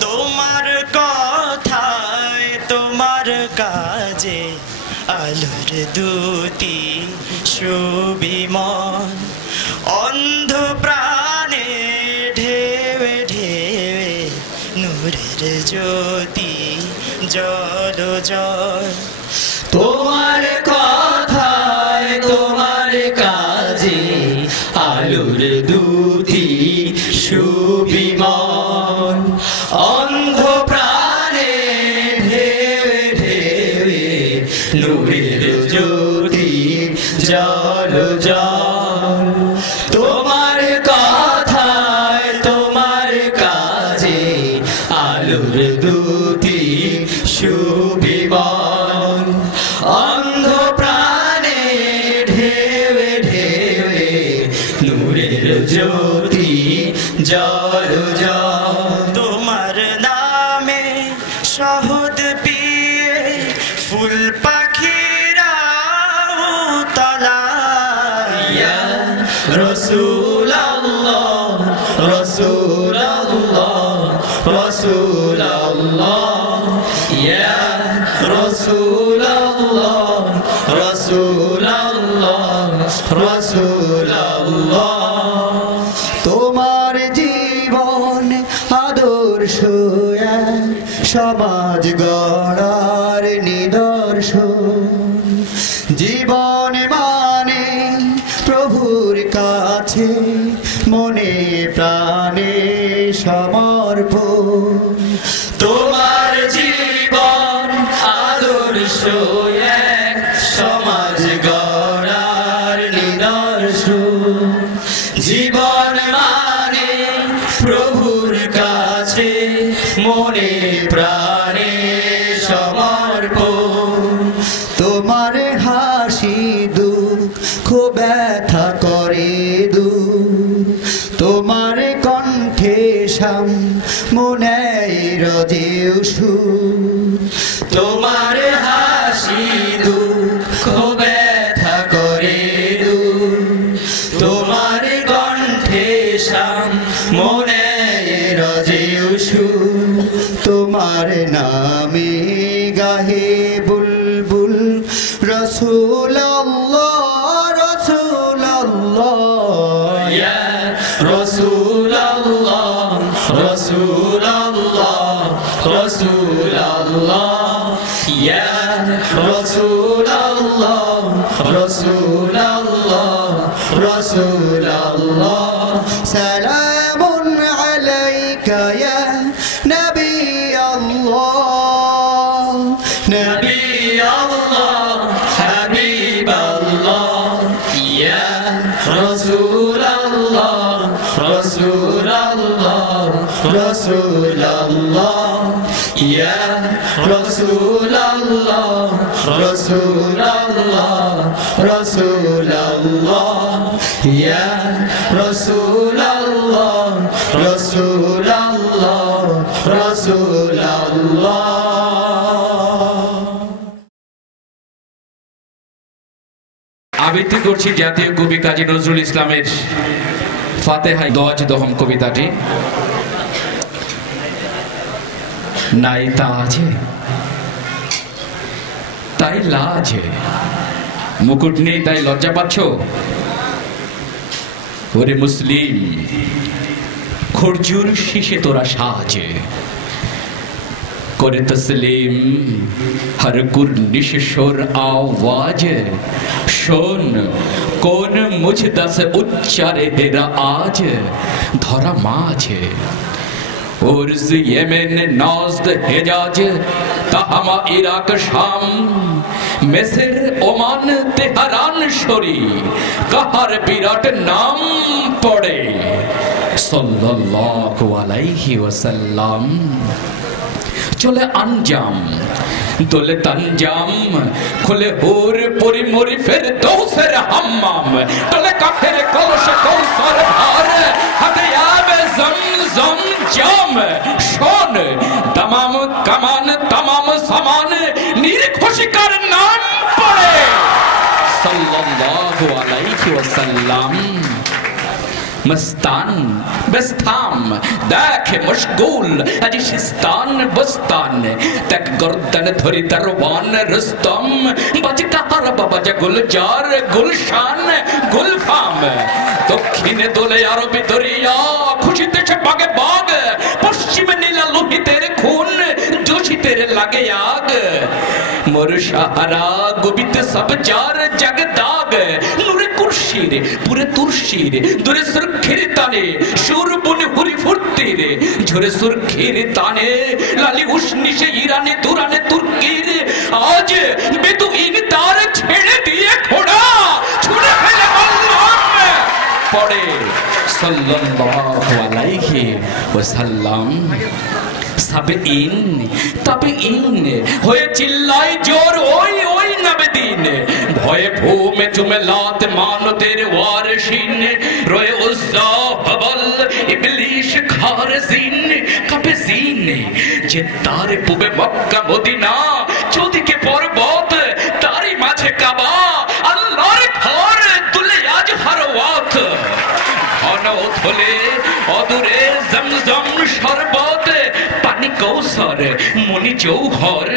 তোমার কথায় তোমার কাজে আলোর দুটি সুবিমন অন্ধ প্রাণে ঢেবে ঢেবে নূরের জ্যোতি জল জল তোমার কথায় তোমার কাজে আলোর দুটি সুবিমন অন্ধ প্রাণে ঢেবে ঢেবে নূরের জ্যোতি জল জল তোমার কথায় তোমার কাজে আলোর দুটি সুবিমন অন্ধ প্রাণে ঢেবে ঢেবে নূরের জ্যোতি জল জল তোমার নামে শহদ পিয়ে ফুল পাখিরা তলা ইয়া রাসূলুল্লাহ রাসূলুল্লাহ রাসূলুল্লাহ ইয়া রাসূলুল্লাহ রাসূলুল্লাহ রাসূলুল্লাহ তোমার জীবন আদর্শ সমাজ গড়ার নিদর্শন জীবন মানে প্রভুর কাছে মনে প্রাণে সমর্পণ তোমার জীবন আদর্শ সমাজ গড়ার নিদর্শন জীবন মানে প্রভুর কাছে মনে প্রাণে সমর্পণ তোমার হাসি দুঃখ ব্যথা করে দূর তোমার কণ্ঠে শাম মনের রজেও সুর তোমার হাসি দুঃখ ব্যথা করে দূর তোমার কণ্ঠে শাম মনের রজেও সুর তোমার নামে গাহে বুলবুল রাসূলুল্লাহ রাসূলুল্লাহ ইয়া রাসূলুল্লাহ রাসূলুল্লাহ রাসূলুল্লাহ ইয়া রাসূলুল্লাহ রাসূলুল্লাহ রাসূলুল্লাহ সালামুন আলাইকা ইয়া নবিয়াল্লাহ নবিয়াল্লাহ হাবিবাল্লাহ ইয়া রাসূলুল্লাহ রাসূলুল্লাহ রাসূলুল্লাহ ইয়া রাসূলুল্লাহ রাসূলুল্লাহ রাসূলুল্লাহ ইয়া রাসূলুল্লাহ রাসূলুল্লাহ রাসূলুল্লাহ আবৃত্তি করছি জাতীয় কবি কাজী নজরুল ইসলামের ফাতেহা দোয়াজ দহম কবিতাটি। নাই তাজে তাই লাজে, মুকুট নেই তাই লজ্জা পাচ্ছ। ওরে মুসলিম খরজুর শীষে তোরা সাজে, করে তসলিম হর কুর্নিশ শোর আওয়াজ শোন কোন মুঝদা সে উচ্চারে হেরা আজ ধরা মাঝে উর্জ ইয়েমেন নাজদ হেজাজ তাহামা ইরাক শাম মিসর ওমান তেহরান শরি কাহার বিরাট নাম পড়ে সাল্লাল্লাহু আলাইহি ওয়াসাল্লাম চলে আঞ্জাম দোলে তঞ্জাম খুলে হুর পুরি মুরি ফের দৌসের হাম্মাম টলে কাফের কলস কৌসর ভার হাতে আবে জমজম জাম শোন তমাম কামান তমাম সামান নির্খুশিকার নাম পড়ে সাল্লাল্লাহু আলাইহি ওয়াসাল্লাম मस्तान बेस्ताम देखे मशगूल अजिशिस्तान बस्तान तक गर्दन धरी दरवान रुस्तम बजता हर बज गुलजार गुलशान गुलफाम दक्षिणे दोले आरबी दरिया खुशिते छपागे बाग पश्चिमे नीला लोहितेर खून जोशी तेरे लागे आग मोर शाहरा गुबित सब जार जग दाग नूरे कुर्शीर पूरे तुर्शीर दूरे सुरखिर ताने शूर बुने हुरी फुर्तीर झोरे सुरखिर ताने लाली उष्णी से ईराने दुराने तुर्कीर आज बेदुइन तार छेड़े दिए घोड़ा छुड़े फेले मल्लाम पड़े सल्लल्लाहु अलैहि वसल्लम সাবেইন তাবেইন হয়ে চিল্লায় জোর ওই ওই নবদিন ভয়ে ভূমে চুমে লাত মানতের ওয়ারশিন রয়ে উজ্জা হবল ইবলিশ খারজিন কাবে জিন যে তার পুবে মক্কা মদিনা চৌদিকে পর্বত তারই মাঝে কাবা আল্লাহর ঘর তুলে আজ হারওয়াত ঘন ধলে অদূরে জমজম শরবত পানি কৌসর মনি চৌহর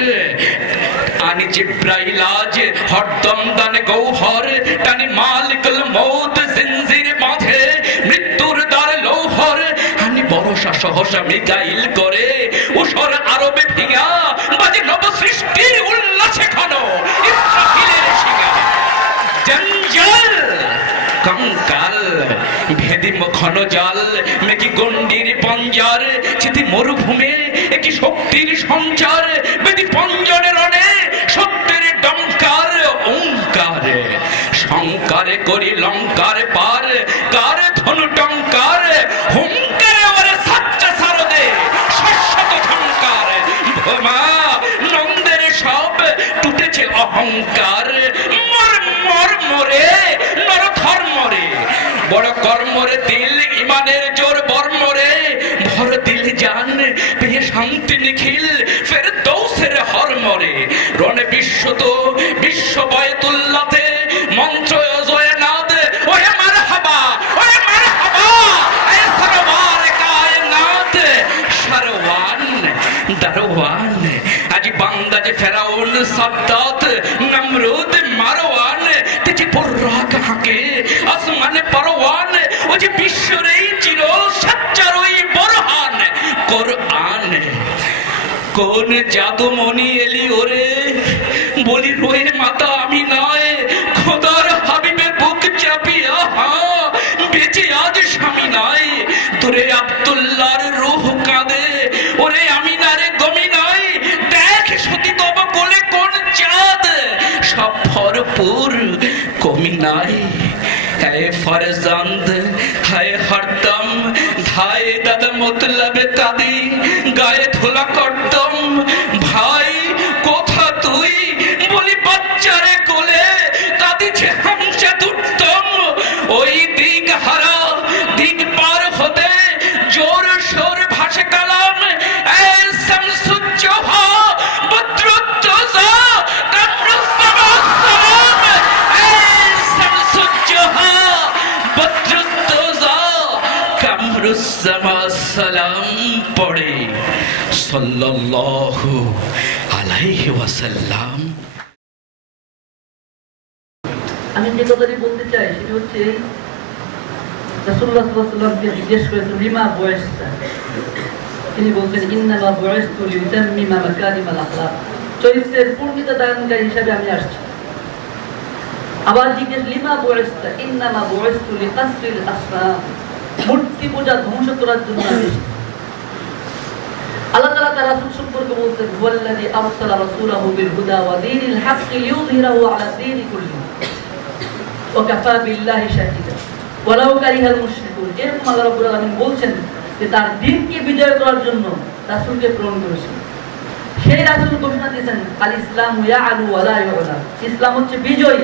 আনি জিব্রাইল আজ হরদম দান গৌহর টানি মালিকুল মৌত জিনজির বাঁধে মৃত্যুর দ্বার লৌহর আনি বরসা সহসা মিকাইল করে উসর আরবে ভিঙা বাজে নব সৃষ্টির উল্লাসে ঘন ইসরাফিলের শিঙা জঞ্জাল कंकाल भेदी घन जाल मेकी गंडीर पंजार चिति मरुभूमे एकी शक्तिर संचार बेदी पंजरे रणे सत्येर डंकार ओंकार शंकारे करी लंकार पार कार धनु टंकार हुंकारे ओरे सच्चा सारदे शश्वत झंकार भोमा नंदेर सब टूटेছে अहंकार मर मर मरे नर धर्मरे बड़ कर्मरे दिल इमानेर जोर बर्मरे भर दिल जान पेये शांति निखिल फेर दौसेर हरमरे रणे विश्व तो विश्व बयतुल्लाते मंत्र जयनाद ओहे मारहाबा ए सरवार कायनात सरवान दरवान आज बांदा जे फेराउन सद्दात नमरूद मारवान तेजे पर्रा काके আসমানে পরওয়ান ও যে বিশ্বরেই চির সচ্চার ওই বরহান কোরআন কোন জাদুমণি এলি ওরে বলি রোয়ে মাতা আমি নয় খোদার হাবিবে বুক চাপিয়া বেঁচে আজ স্বামী নয় তোরে আব্দুল্লাহর রূহ কাঁদে ওরে আমি না রে গমি নয় দেখ সতী তব কোলে কোন চাঁদ সব ভরপুর কমি নাই है फरजंद है हरदम धाए दद मतलब कादी गाए धुला करदम भाई कोथा तुई बोली बच्चारे कोले कादी छे हमसे दुर्दम ओई दिग हरा दिग पार होते जोर शोर भाषे कलाम ए शमसुज्जोहा बद्रुद्दोजा कमरुस्समा सलाम ए शमसुज्जोहा बद्रुद्दोजा कमरुस्समा सलाम पढ़े सल्लल्लाहु अलैहि वसल्लम। আমি যে কথাটি বলতে চাই সেটা হচ্ছে রাসূলুল্লাহ সাল্লাল্লাহু আলাইহি ওয়াসাল্লামকে জিজ্ঞেস করেছেন রিমা বয়সটা তিনি বলছেন ইন্নামা বুইস্তু লিউতাম্মিমা মাকারিমাল আখলাক, চরিত্রের পূর্ণতা দানকারী হিসেবে আমি আসছি। আবার জিজ্ঞেস লিমা বুইস্তা, ইন্নামা বুইস্তু লিকাসরিল আসনাম, মূর্তি পূজা ধ্বংস করার জন্য আমি এসেছি। আল্লাহ তাআলা তার রাসূল সম্পর্কে বলতেন হুয়াল্লাযী আরসালা রাসূলাহু বিল হুদা ওয়া দীনিল হাক্কি লিইয়ুযহিরাহু আলা দীনি কুল্লিহি ওয়া কাফা বিল্লাহি শাহিদা ওয়ালাউ কারিহাল মুশরিকুন। এরকম আল্লাহ রাব্বুল আলামিন বলছেন যে তার দ্বীনকে বিজয় করার জন্য রাসূলকে প্রেরণ করেছেন। সেই রাসূল ঘোষণা দিয়েছেন আল ইসলামু ইয়া'লু ওয়া লা ইউ'লা, ইসলাম হচ্ছে বিজয়ী,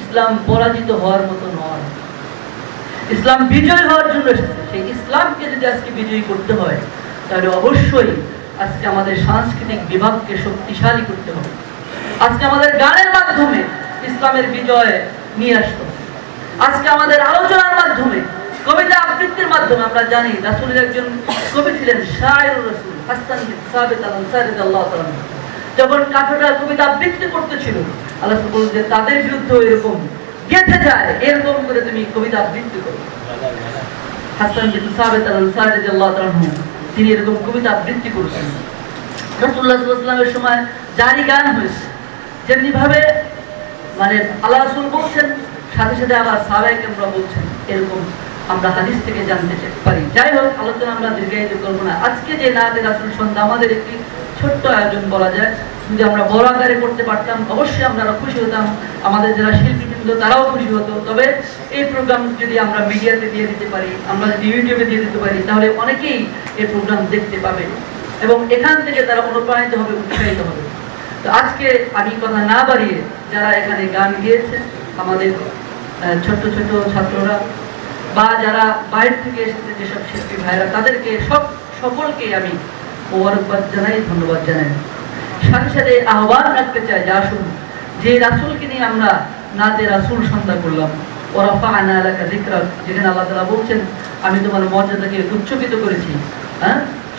ইসলাম পরাজিত হওয়ার মতো নয়। ইসলাম বিজয় হওয়ার জন্য এসেছে। সেই ইসলামকে যদি আজকে বিজয়ী করতে হয় তাহলে অবশ্যই আজকে আমাদের সাংস্কৃতিক বিভাগকে শক্তিশালী করতে হবে। আজকে আমাদের গানের মাধ্যমে ইসলামের বিজয় নিয়ে আসতে হবে। আজকে আমাদের আলোচনার মাধ্যমে, কবিতা আবৃত্তির মাধ্যমে, আমরা জানি রাসূলের একজন কবি ছিলেন শায়রুর রাসূল হাসান বিন সাবিত আল-আনসারী রাদিয়াল্লাহু তাআলা। যখন কাফেররা কবিতা আবৃত্তি করতেছিল, আল্লাহ বললেন যে তাদের বিরুদ্ধে এরকম গেঁথে যায়, এরকম করে তুমি কবিতা আবৃত্তি করো। হাসান বিন সাবিত আল-আনসারী রাদিয়াল্লাহু তাআলা তিনি এরকম কবিতা আবৃত্তি করেছেন। রাসূলুল্লাহ সাল্লাল্লাহু আলাইহি ওয়াসাল্লামের সময় জারি গান হয়েছে, যেমনি ভাবে মানে আল্লাহ রাসূল বলছেন, সাথে সাথে আবার সাহাবায়ে কেরামরা বলছেন, এরকম আমরা হাদিস থেকে জানতে পারি। যাই হোক, আলোচনা আমরা দীর্ঘায়িত করব না। আজকে যে নাতে রাসূল সন্ধ্যা আমাদের একটি ছোট্ট আয়োজন বলা যায়, যদি আমরা বড় আকারে করতে পারতাম অবশ্যই আমরা খুশি হতাম, আমাদের যারা শিল্পীবৃন্দ তারাও খুশি হতো। তবে এই প্রোগ্রাম যদি আমরা মিডিয়াতে দিয়ে দিতে পারি, আমরা যদি ইউটিউবে দিয়ে দিতে পারি, তাহলে অনেকেই এই প্রোগ্রাম দেখতে পাবে এবং এখান থেকে তারা অনুপ্রাণিত হবে, উৎসাহিত হবে। তো আজকে আমি কথা না বাড়িয়ে, যারা এখানে গান গিয়েছেন, আমাদের ছোট্ট ছোট্ট ছাত্ররা বা যারা বাইরে থেকে এসেছে যেসব শিল্পী ভাইরা, তাদেরকে সকলকে আমি মোবারকবাদ জানাই, ধন্যবাদ জানাই। সাথে সাথে আহ্বান রাখতে চাই যে আসুন, যে রাসূলকে নিয়ে আমরা নাতে রাসূল সন্ধ্যা করলাম, ওয়ারাফা'না লাকা যিকরাক, যেখানে আল্লাহ তাআলা বলছেন আমি তোমার মর্যাদাকে উচ্চকিত করেছি,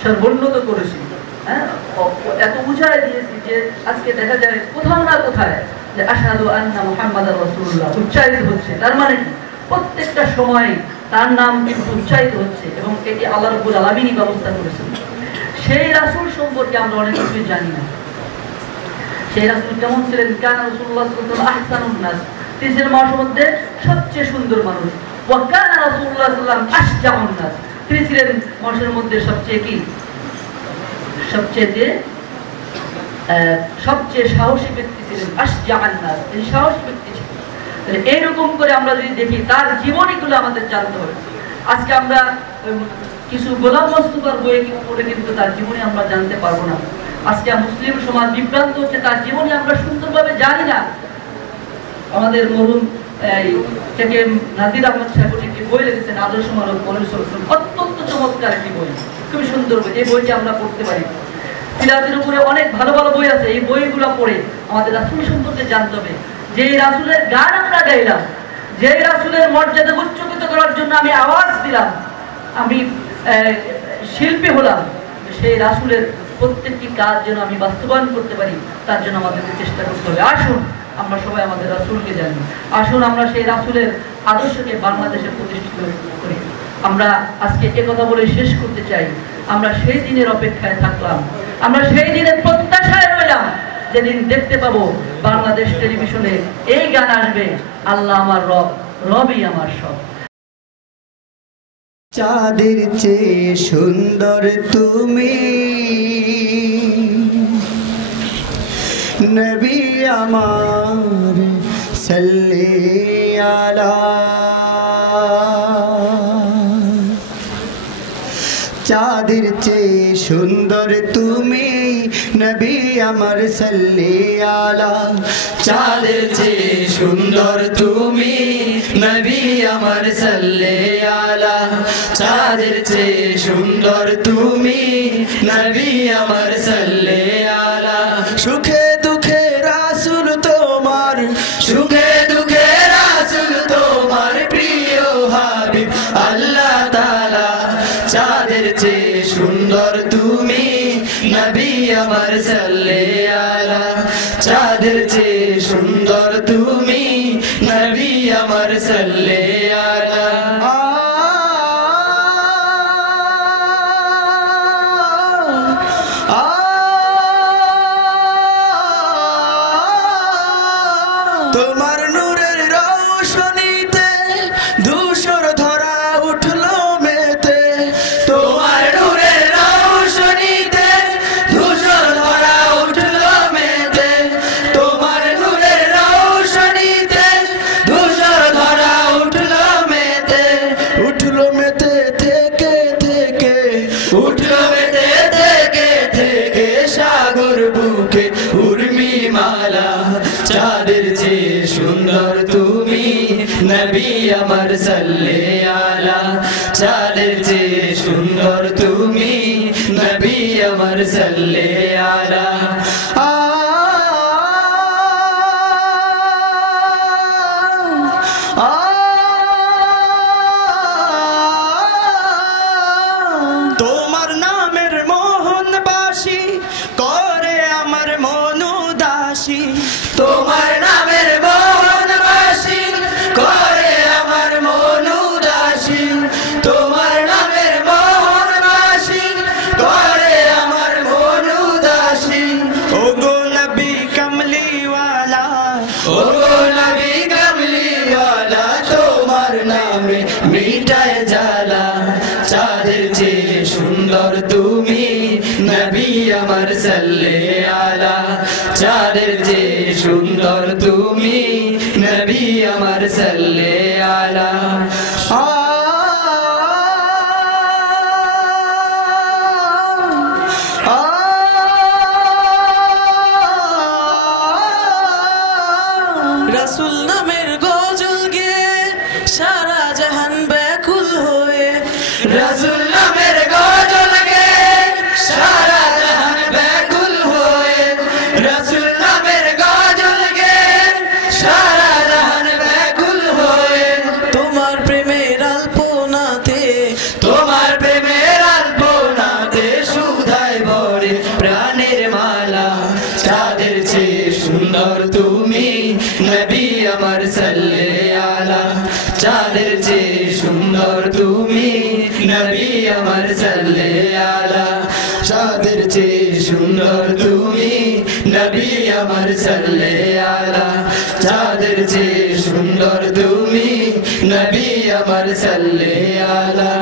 সর্বোন্নত করেছি, এত উঁচায় দিয়েছি যে আজকে দেখা যায় কোথাও না কোথায় যে আশহাদু আন্না মুহাম্মাদার রাসূলুল্লাহ উচ্চারিত হচ্ছে। তার মানে প্রত্যেকটা সময় তার নাম কিন্তু উচ্চারিত হচ্ছে এবং এটি আল্লাহ রাব্বুল আলামিনই ব্যবস্থা করেছেন। সেই রাসূল সম্পর্কে আমরা অনেক কিছু জানি না। সেই রাসূল কেমন ছিলেন? কানা রাসূলুল্লাহ সাল্লাল্লাহু আলাইহি আহসানুন নাস, তিনি ছিলেন মানুষের মধ্যে সবচেয়ে সুন্দর মানুষ। ওয়া কানা রাসূলুল্লাহ সাল্লাল্লাহু আলাইহি ওয়াসাল্লাম আশজাউন নাস, তিনি ছিলেন মানুষের মধ্যে সবচেয়ে সাহসী ব্যক্তি ছিলেন। আশজাউন নাস, তিনি সাহসী ব্যক্তি ছিলেন। তাহলে এইরকম করে আমরা যদি দেখি, তার জীবনীগুলো আমাদের জানতে হবে। আজকে আমরা কিছু গোলাম মোস্তফার বই পড়ে কিন্তু তার জীবনী আমরা জানতে পারবো না। আজকে মুসলিম সমাজ বিভ্রান্ত হচ্ছে, তার জীবনী আমরা সুন্দরভাবে জানি না। আমাদের মরহুম থেকে নাজির আহমদ সাহেব একটি বই লিখেছেন, আদর্শ মানব পরিসংখ্যান, অত্যন্ত চমৎকার একটি বই, খুবই সুন্দর বই। এই বইটি আমরা পড়তে পারি। সিরাতের উপরে অনেক ভালো ভালো বই আছে, এই বইগুলো পড়ে আমাদের রাসূল সম্পর্কে জানতে হবে। যে রাসূলের গান আমরা গাইলাম, যে রাসূলের মর্যাদা উচ্চকিত করার জন্য আমি আওয়াজ দিলাম, আমি শিল্পী হলাম, সেই রাসূলের প্রত্যেকটি কাজ যেন আমি বাস্তবায়ন করতে পারি, তার জন্য আমাদেরকে চেষ্টা করতে হবে। আসুন আমরা সবাই আমাদের রাসূলকে জানি, আসুন আমরা সেই রাসূলের আদর্শকে বাংলাদেশে প্রতিষ্ঠিত করি। আমরা আজকে এ কথা বলে শেষ করতে চাই, আমরা সেই দিনের অপেক্ষায় থাকলাম, আমরা সেই দিনের প্রত্যাশায় রইলাম যেদিন দেখতে পাবো বাংলাদেশ টেলিভিশনে এই গান আসবে, আল্লাহ আমার রব, রবই আমার সব। চাঁদের চেয়ে সুন্দর তুমি, নবী আমার সাল্লি আলা। চাঁদের চেয়ে সুন্দর তুমি, নবী আমার সাল্লি আলা। চাঁদের চেয়ে সুন্দর তুমি, নবী আমার সাল্লি আলা। চাঁদের চেয়ে সুন্দর তুমি, নবী আমার সাল্লি আলা। সুখে দুঃখে রাসূল তোমার, সুখে দুঃখে রাসূল তোমার প্রিয় হাবিব আল্লাহ তাআলা। চাঁদের চেয়ে সুন্দর তুমি, নবী আমার সাল্লি আলা। চাঁদের চেয়ে সুন্দর তুমি, নবী আমার সাল্লি আলা। সাল্লি আলা চাঁদের চেয়ে সুন্দর তুমি নবী আমার সাল্লি আলা তোমার নামের মোহনবাসী করে আমার মন উদাসী তোমার নামের মোহনবাসী করে আমার মন উদাসী তোমার নামের মোহনবাসী করে আমার মন উদাসী ওগো নবী কমলিওয়ালা ওগো নবী কমলিওয়ালা তোমার নামে মিটায় জ্বালা চাঁদের চেয়ে সুন্দর তুমি নবী আমার সাল্লি আলা চাঁদের চেয়ে সুন্দর তুমি নবী আমার সাল্লি আলা রাসূল নামের গজল গেয়ে সারা জাহান ব্যাকুল হয়ে রাসূল নামের গজল গেয়ে সারা জাহান ব্যাকুল হয়ে রাসূল নামের গজল গেয়ে সারা জাহান ব্যাকুল হয়ে তোমার প্রেমের আলপনাতে তোমার প্রেমের আলপনাতে সুধায় ভরে প্রাণের মালা চাঁদের চেয়ে সুন্দর তুমি নবী আমার সাল্লি আলা চাঁদের চেয়ে সুন্দর তুমি নবী আমার সাল্লি আলা চাঁদের চেয়ে সুন্দর তুমি নবী আমার সাল্লি আলা চাঁদের চেয়ে সুন্দর তুমি নবী আমার সাল্লি আলা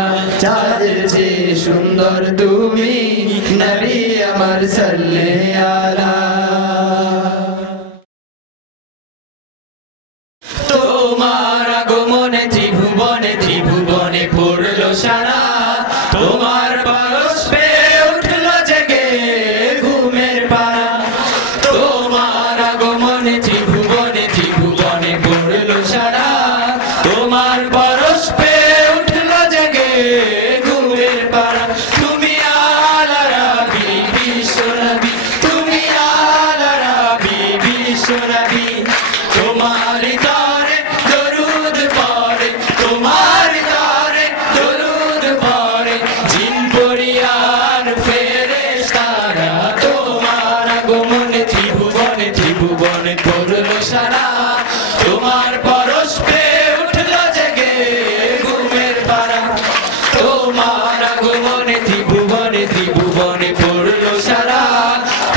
চাঁদের চেয়ে সুন্দর তুমি নবী আমার সাল্লি আলা তোমার আগমনে ত্রিভুবনে পড়লো সারা তোমার পরশ পেয়ে উঠলো জেগে ঘুমের পাড়া তোমার আগমনে ত্রিভুবনে পড়লো সারা তোমার পরশ পেয়ে উঠলো জেগে ঘুমের পাড়া তুমি আলা রাবি বিশ্বনবী তুমি আলা রাবি বিশ্বনবী তোমার তারে দরুদ পড়ে তোমার তারে দরুদ পড়ে জিন পরিয়ার ফেরেশতারা তোমার আগমনে ত্রিভুবনে পড়লো সারা তোমার পরশ পেয়ে উঠলো জেগে ঘুমের পাড়া তোমার আগমনে ত্রিভুবনে পড়লো সারা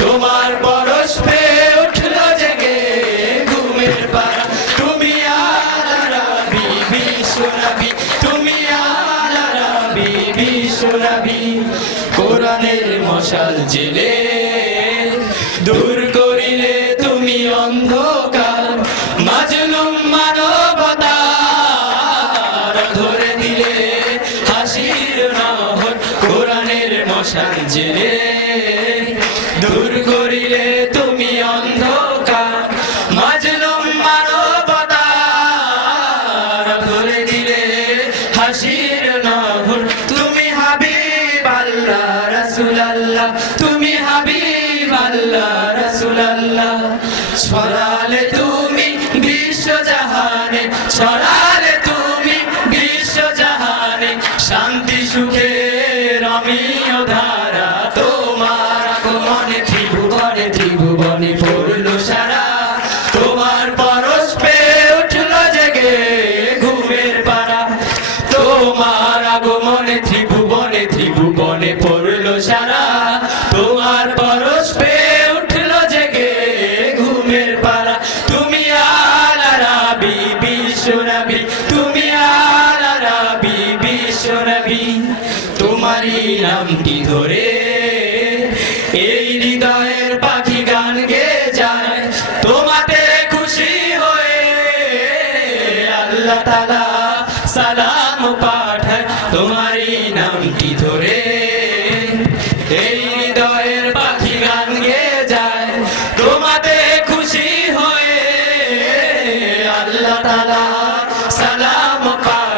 তোমার পরশ পেয়ে উঠলো জেগে ঘুমের পাড়া তুমি আলা রাবি বিশ্বনবী তুমি আলা রাবি বিশ্বনবী কোরআনের মশাল জেলে দূর করিলে তুমি অন্ধকার মাজলুম মানবতার ধরে দিলে হাসির নহর কোরআনের মশাল জেলে দূর করিলে তুমি অন্ধকার মাজলুম মানবতার ধরে দিলে হাসির নহর তুমি হাবিব আল্লাহ রাসূল আল্লাহ তুমি হাবিব আল্লাহ রাসূল আল্লাহ ছড়ালে তুমি বিশ্ব জাহানে ছড়ালে তুমি বিশ্ব জাহানে শান্তি সুখের অমিয় ধারা তোমার আগমনে ত্রিভুবনে পড়লো সারা তোমার পরশ পেয়ে উঠলো জেগে ঘুমের পাড়া তোমার আগমনে ত্রিভুবনে পড়লো সারা তোমার পরশ পেয়ে উঠলো জেগে ঘুমের পাড়া তুমি আলা রাবি বিশ্বনবী তুমি আলা রাবি বিশ্বনবী তোমারই নামটি ধরে এই হৃদয়ের পাখি গান গেয়ে যায় তোমাতে খুশি হয়ে আল্লাহ তাআলা সালাম পাঠায় তোমারই নামটি ধরে এই হৃদয়ের পাখি গান গেয়ে যায় তোমাতে খুশি হয়ে আল্লাহ তাআলা সালাম পাঠায়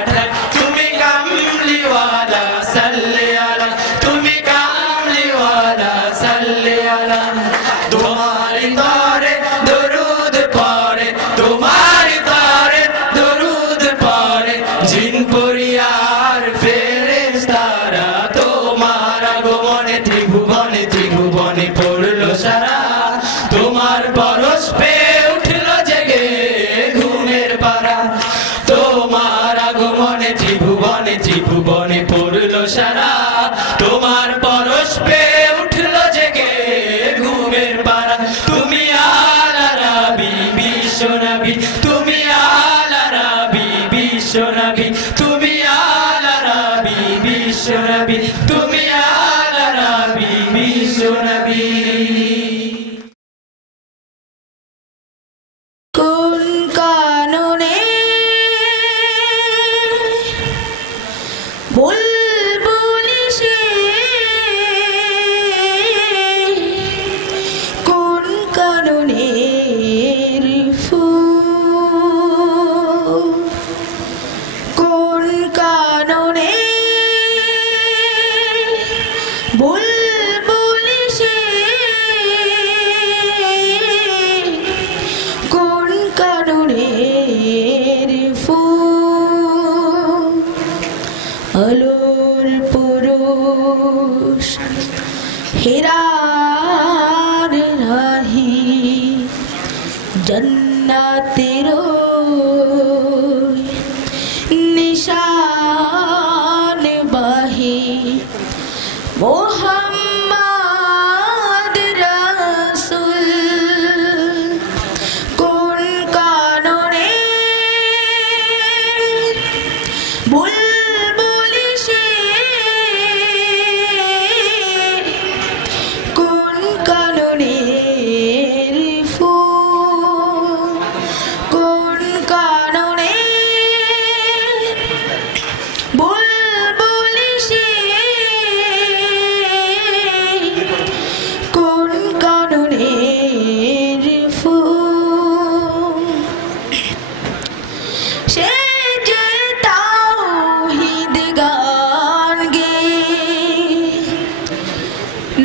ভুবনে পড়লো সারা তোমার পরশ পেয়ে উঠলো জেগে ঘুমের পাড়া তুমি আলা রাবি বিশ্বনবী তুমি আলা রাবি বিশ্বনবী তুমি আলা রাবি বিশ্বনবী তুমি আলা রাবি বিশ্বনবী কোন কাননে বুলবুলি সে কোন কাননে ফুল কোন কাননে বুলবুলি সে কোন কাননের ফুল আলোর পুরুষ হেরার রাহি জন্নাতের নিশান বাহি মোহাম্মদ রাসূল কোন কাননে বুলবুলি সে কোন কাননের ফুল কোন কাননে বুলবুলি সে কোন কাননের ফুল সে যে তাওহীদ গান গে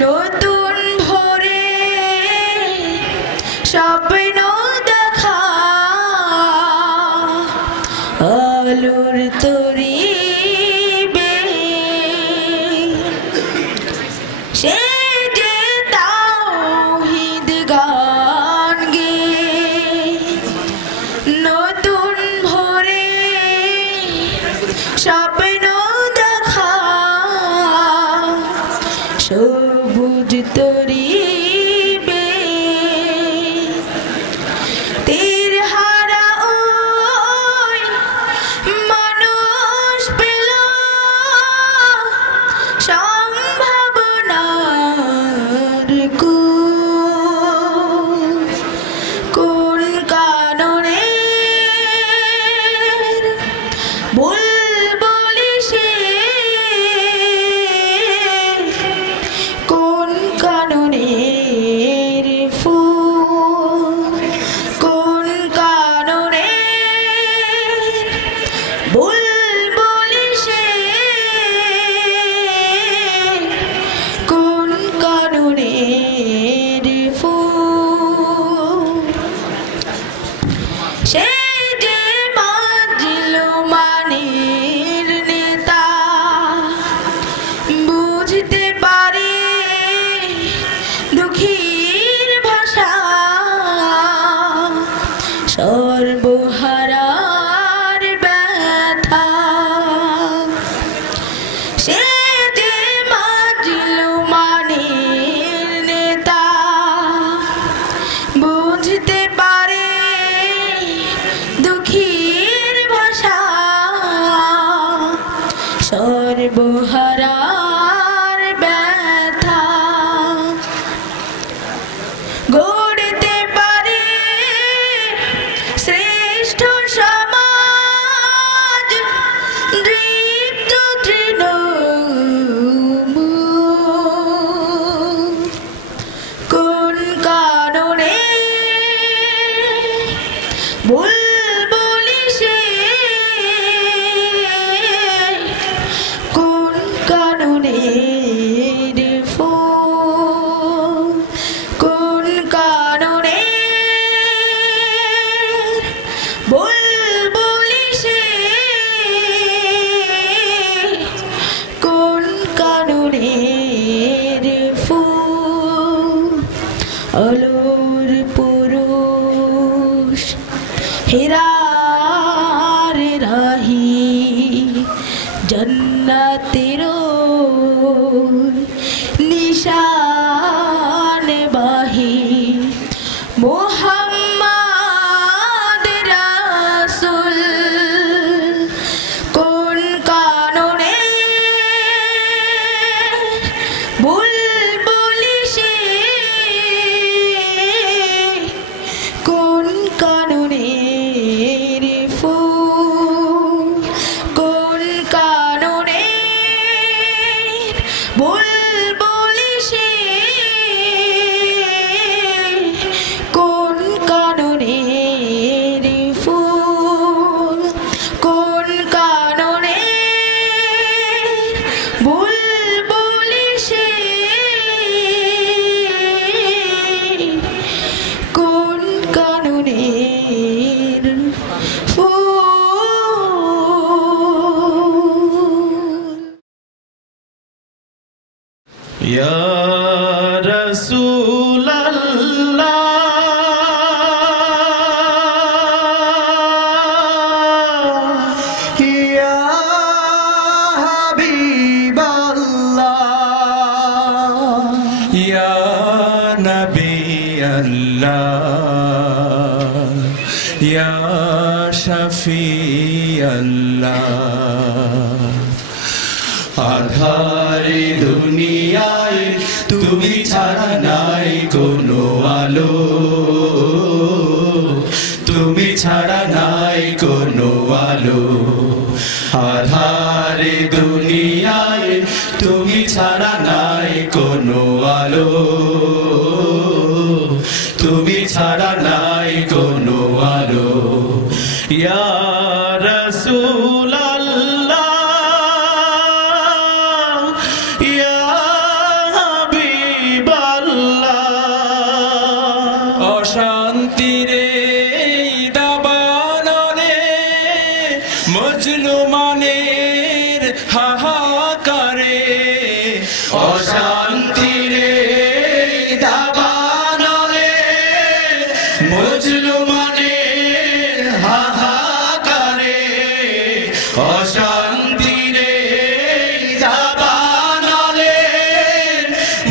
নতুন ভোরে স্বপ্ন দেখা আলোর তরি সে যে তাওহীদ গান গে নতুন ভোরে স্বপ্ন দেখা সবুজ তরি তীর হারা ওই মানুষ পেল সম্ভাবনার কোন কাননে বুলবুলি সে কোন কাননের ফুল কোন কাননের বুলবুলি সে কোন কাননের ফুল সে যে মাজলুমানের নেতা বুঝতে পারে দুঃখীর ভাষা সর্বহারার ব্যথা সে যে মাজলুমানের নেতা বুঝতে পারে দুঃখীর ভাষা সর্বহারার ব্যথা গড়তে পারে শ্রেষ্ঠ সমাজ দৃপ্ত তৃণমূল কোন কাননে বুলবুলি সে কোন কাননে রাতেরও নিশান বাহি মোহাম্মদ রাসূল কোন কারণে বুলবুলি সে কোন কারণে রে ফুল কোন কারণে বুলবুলি সে কোন কারণে রে ফুল কোন কারণে বুলবুলি সে কোন কারণে ইয়া রাসূলাল্লাহ ইয়া হাবিবাল্লাহ ইয়া নবী আল্লাহ ইয়া শফি আল্লাহ আধারে দুনিয়ায় তুমি ছাড়া নাই কোনো আলো তুমি ছাড়া নাই কোনো আলো আধারে দুনিয়ায় তুমি ছাড়া নাই কোনো আলো তুমি ছাড়া নাই কোনো আলো ইয়া রাসূলাল্লাহ অশান্তিরে দাবানলে মজলুমানের হাহাকারে অশান্তিরে দাবানলে মজলুমানের হাহাকারে অশান্তিরে দাবানলে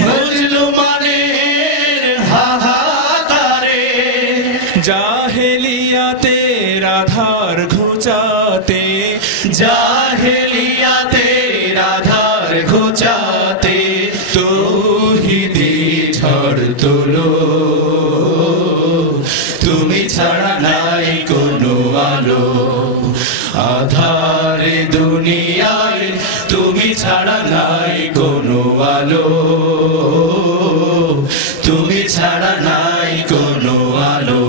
মজলুমানের হাহাকারে জাহেলিয়াতের আধার ঘুচাতে জাহেলিয়াতের আধার ঘোচাতে তৌহিদি ঝড় তোলো তুমি ছাড়া নাই কোনো আলো আধারে দুনিয়ায় তুমি ছাড়া নাই কোনো আলো তুমি ছাড়া নাই কোনো আলো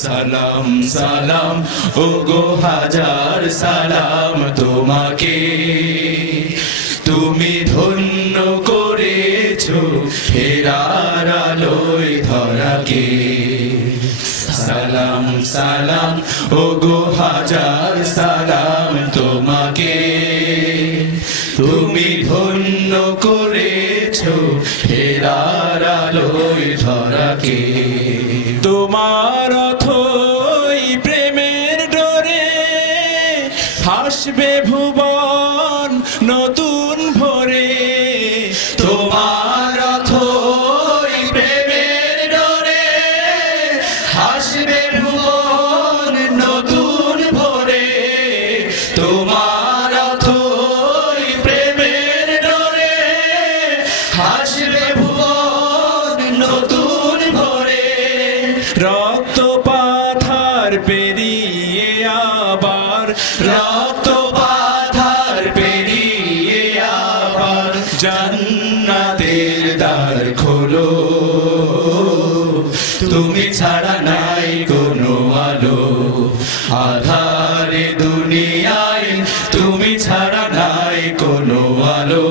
সালাম সালাম ও গো হাজার সালাম তোমাকে তুমি ধন্য করেছো হেরার আলোয় ধরাকে সালাম সালাম ও গো হাজার সালাম তোমাকে তুমি ধন্য করেছো হেরার আলোয় ধরাকে তোমার অথই প্রেমের ডোরে হাসবে ভুবন নতুন ভোরে তোমার অথই প্রেমের ডোরে হাসবে ভুবন নতুন ভোরে তোমার অথই প্রেমের ডোরে হাসবে ভুবন নতুন ভোরে রক্ত পাথার পেরিয়ে আবার রক্ত পাথার পেরিয়ে আবার জান্নাতের দ্বার খোলো তুমি ছাড়া নাই কোনো আলো আধারে দুনিয়ায় তুমি ছাড়া নাই কোনো আলো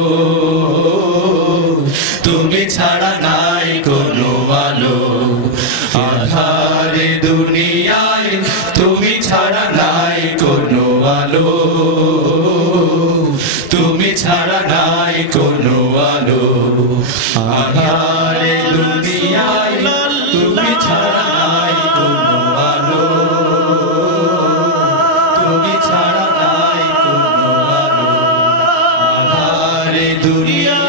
তুমি ছাড়া নাই কোনো আলো আধারে দুনিয়ায় তুমি ছাড়া নাই কোনো আলো তুমি ছাড়া নাই কোনো আলো আধারে দুনিয়ায় তুমি ছাড়া নাই কোনো আলো তুমি ছাড়া নাই কোনো আলো দুনিয়া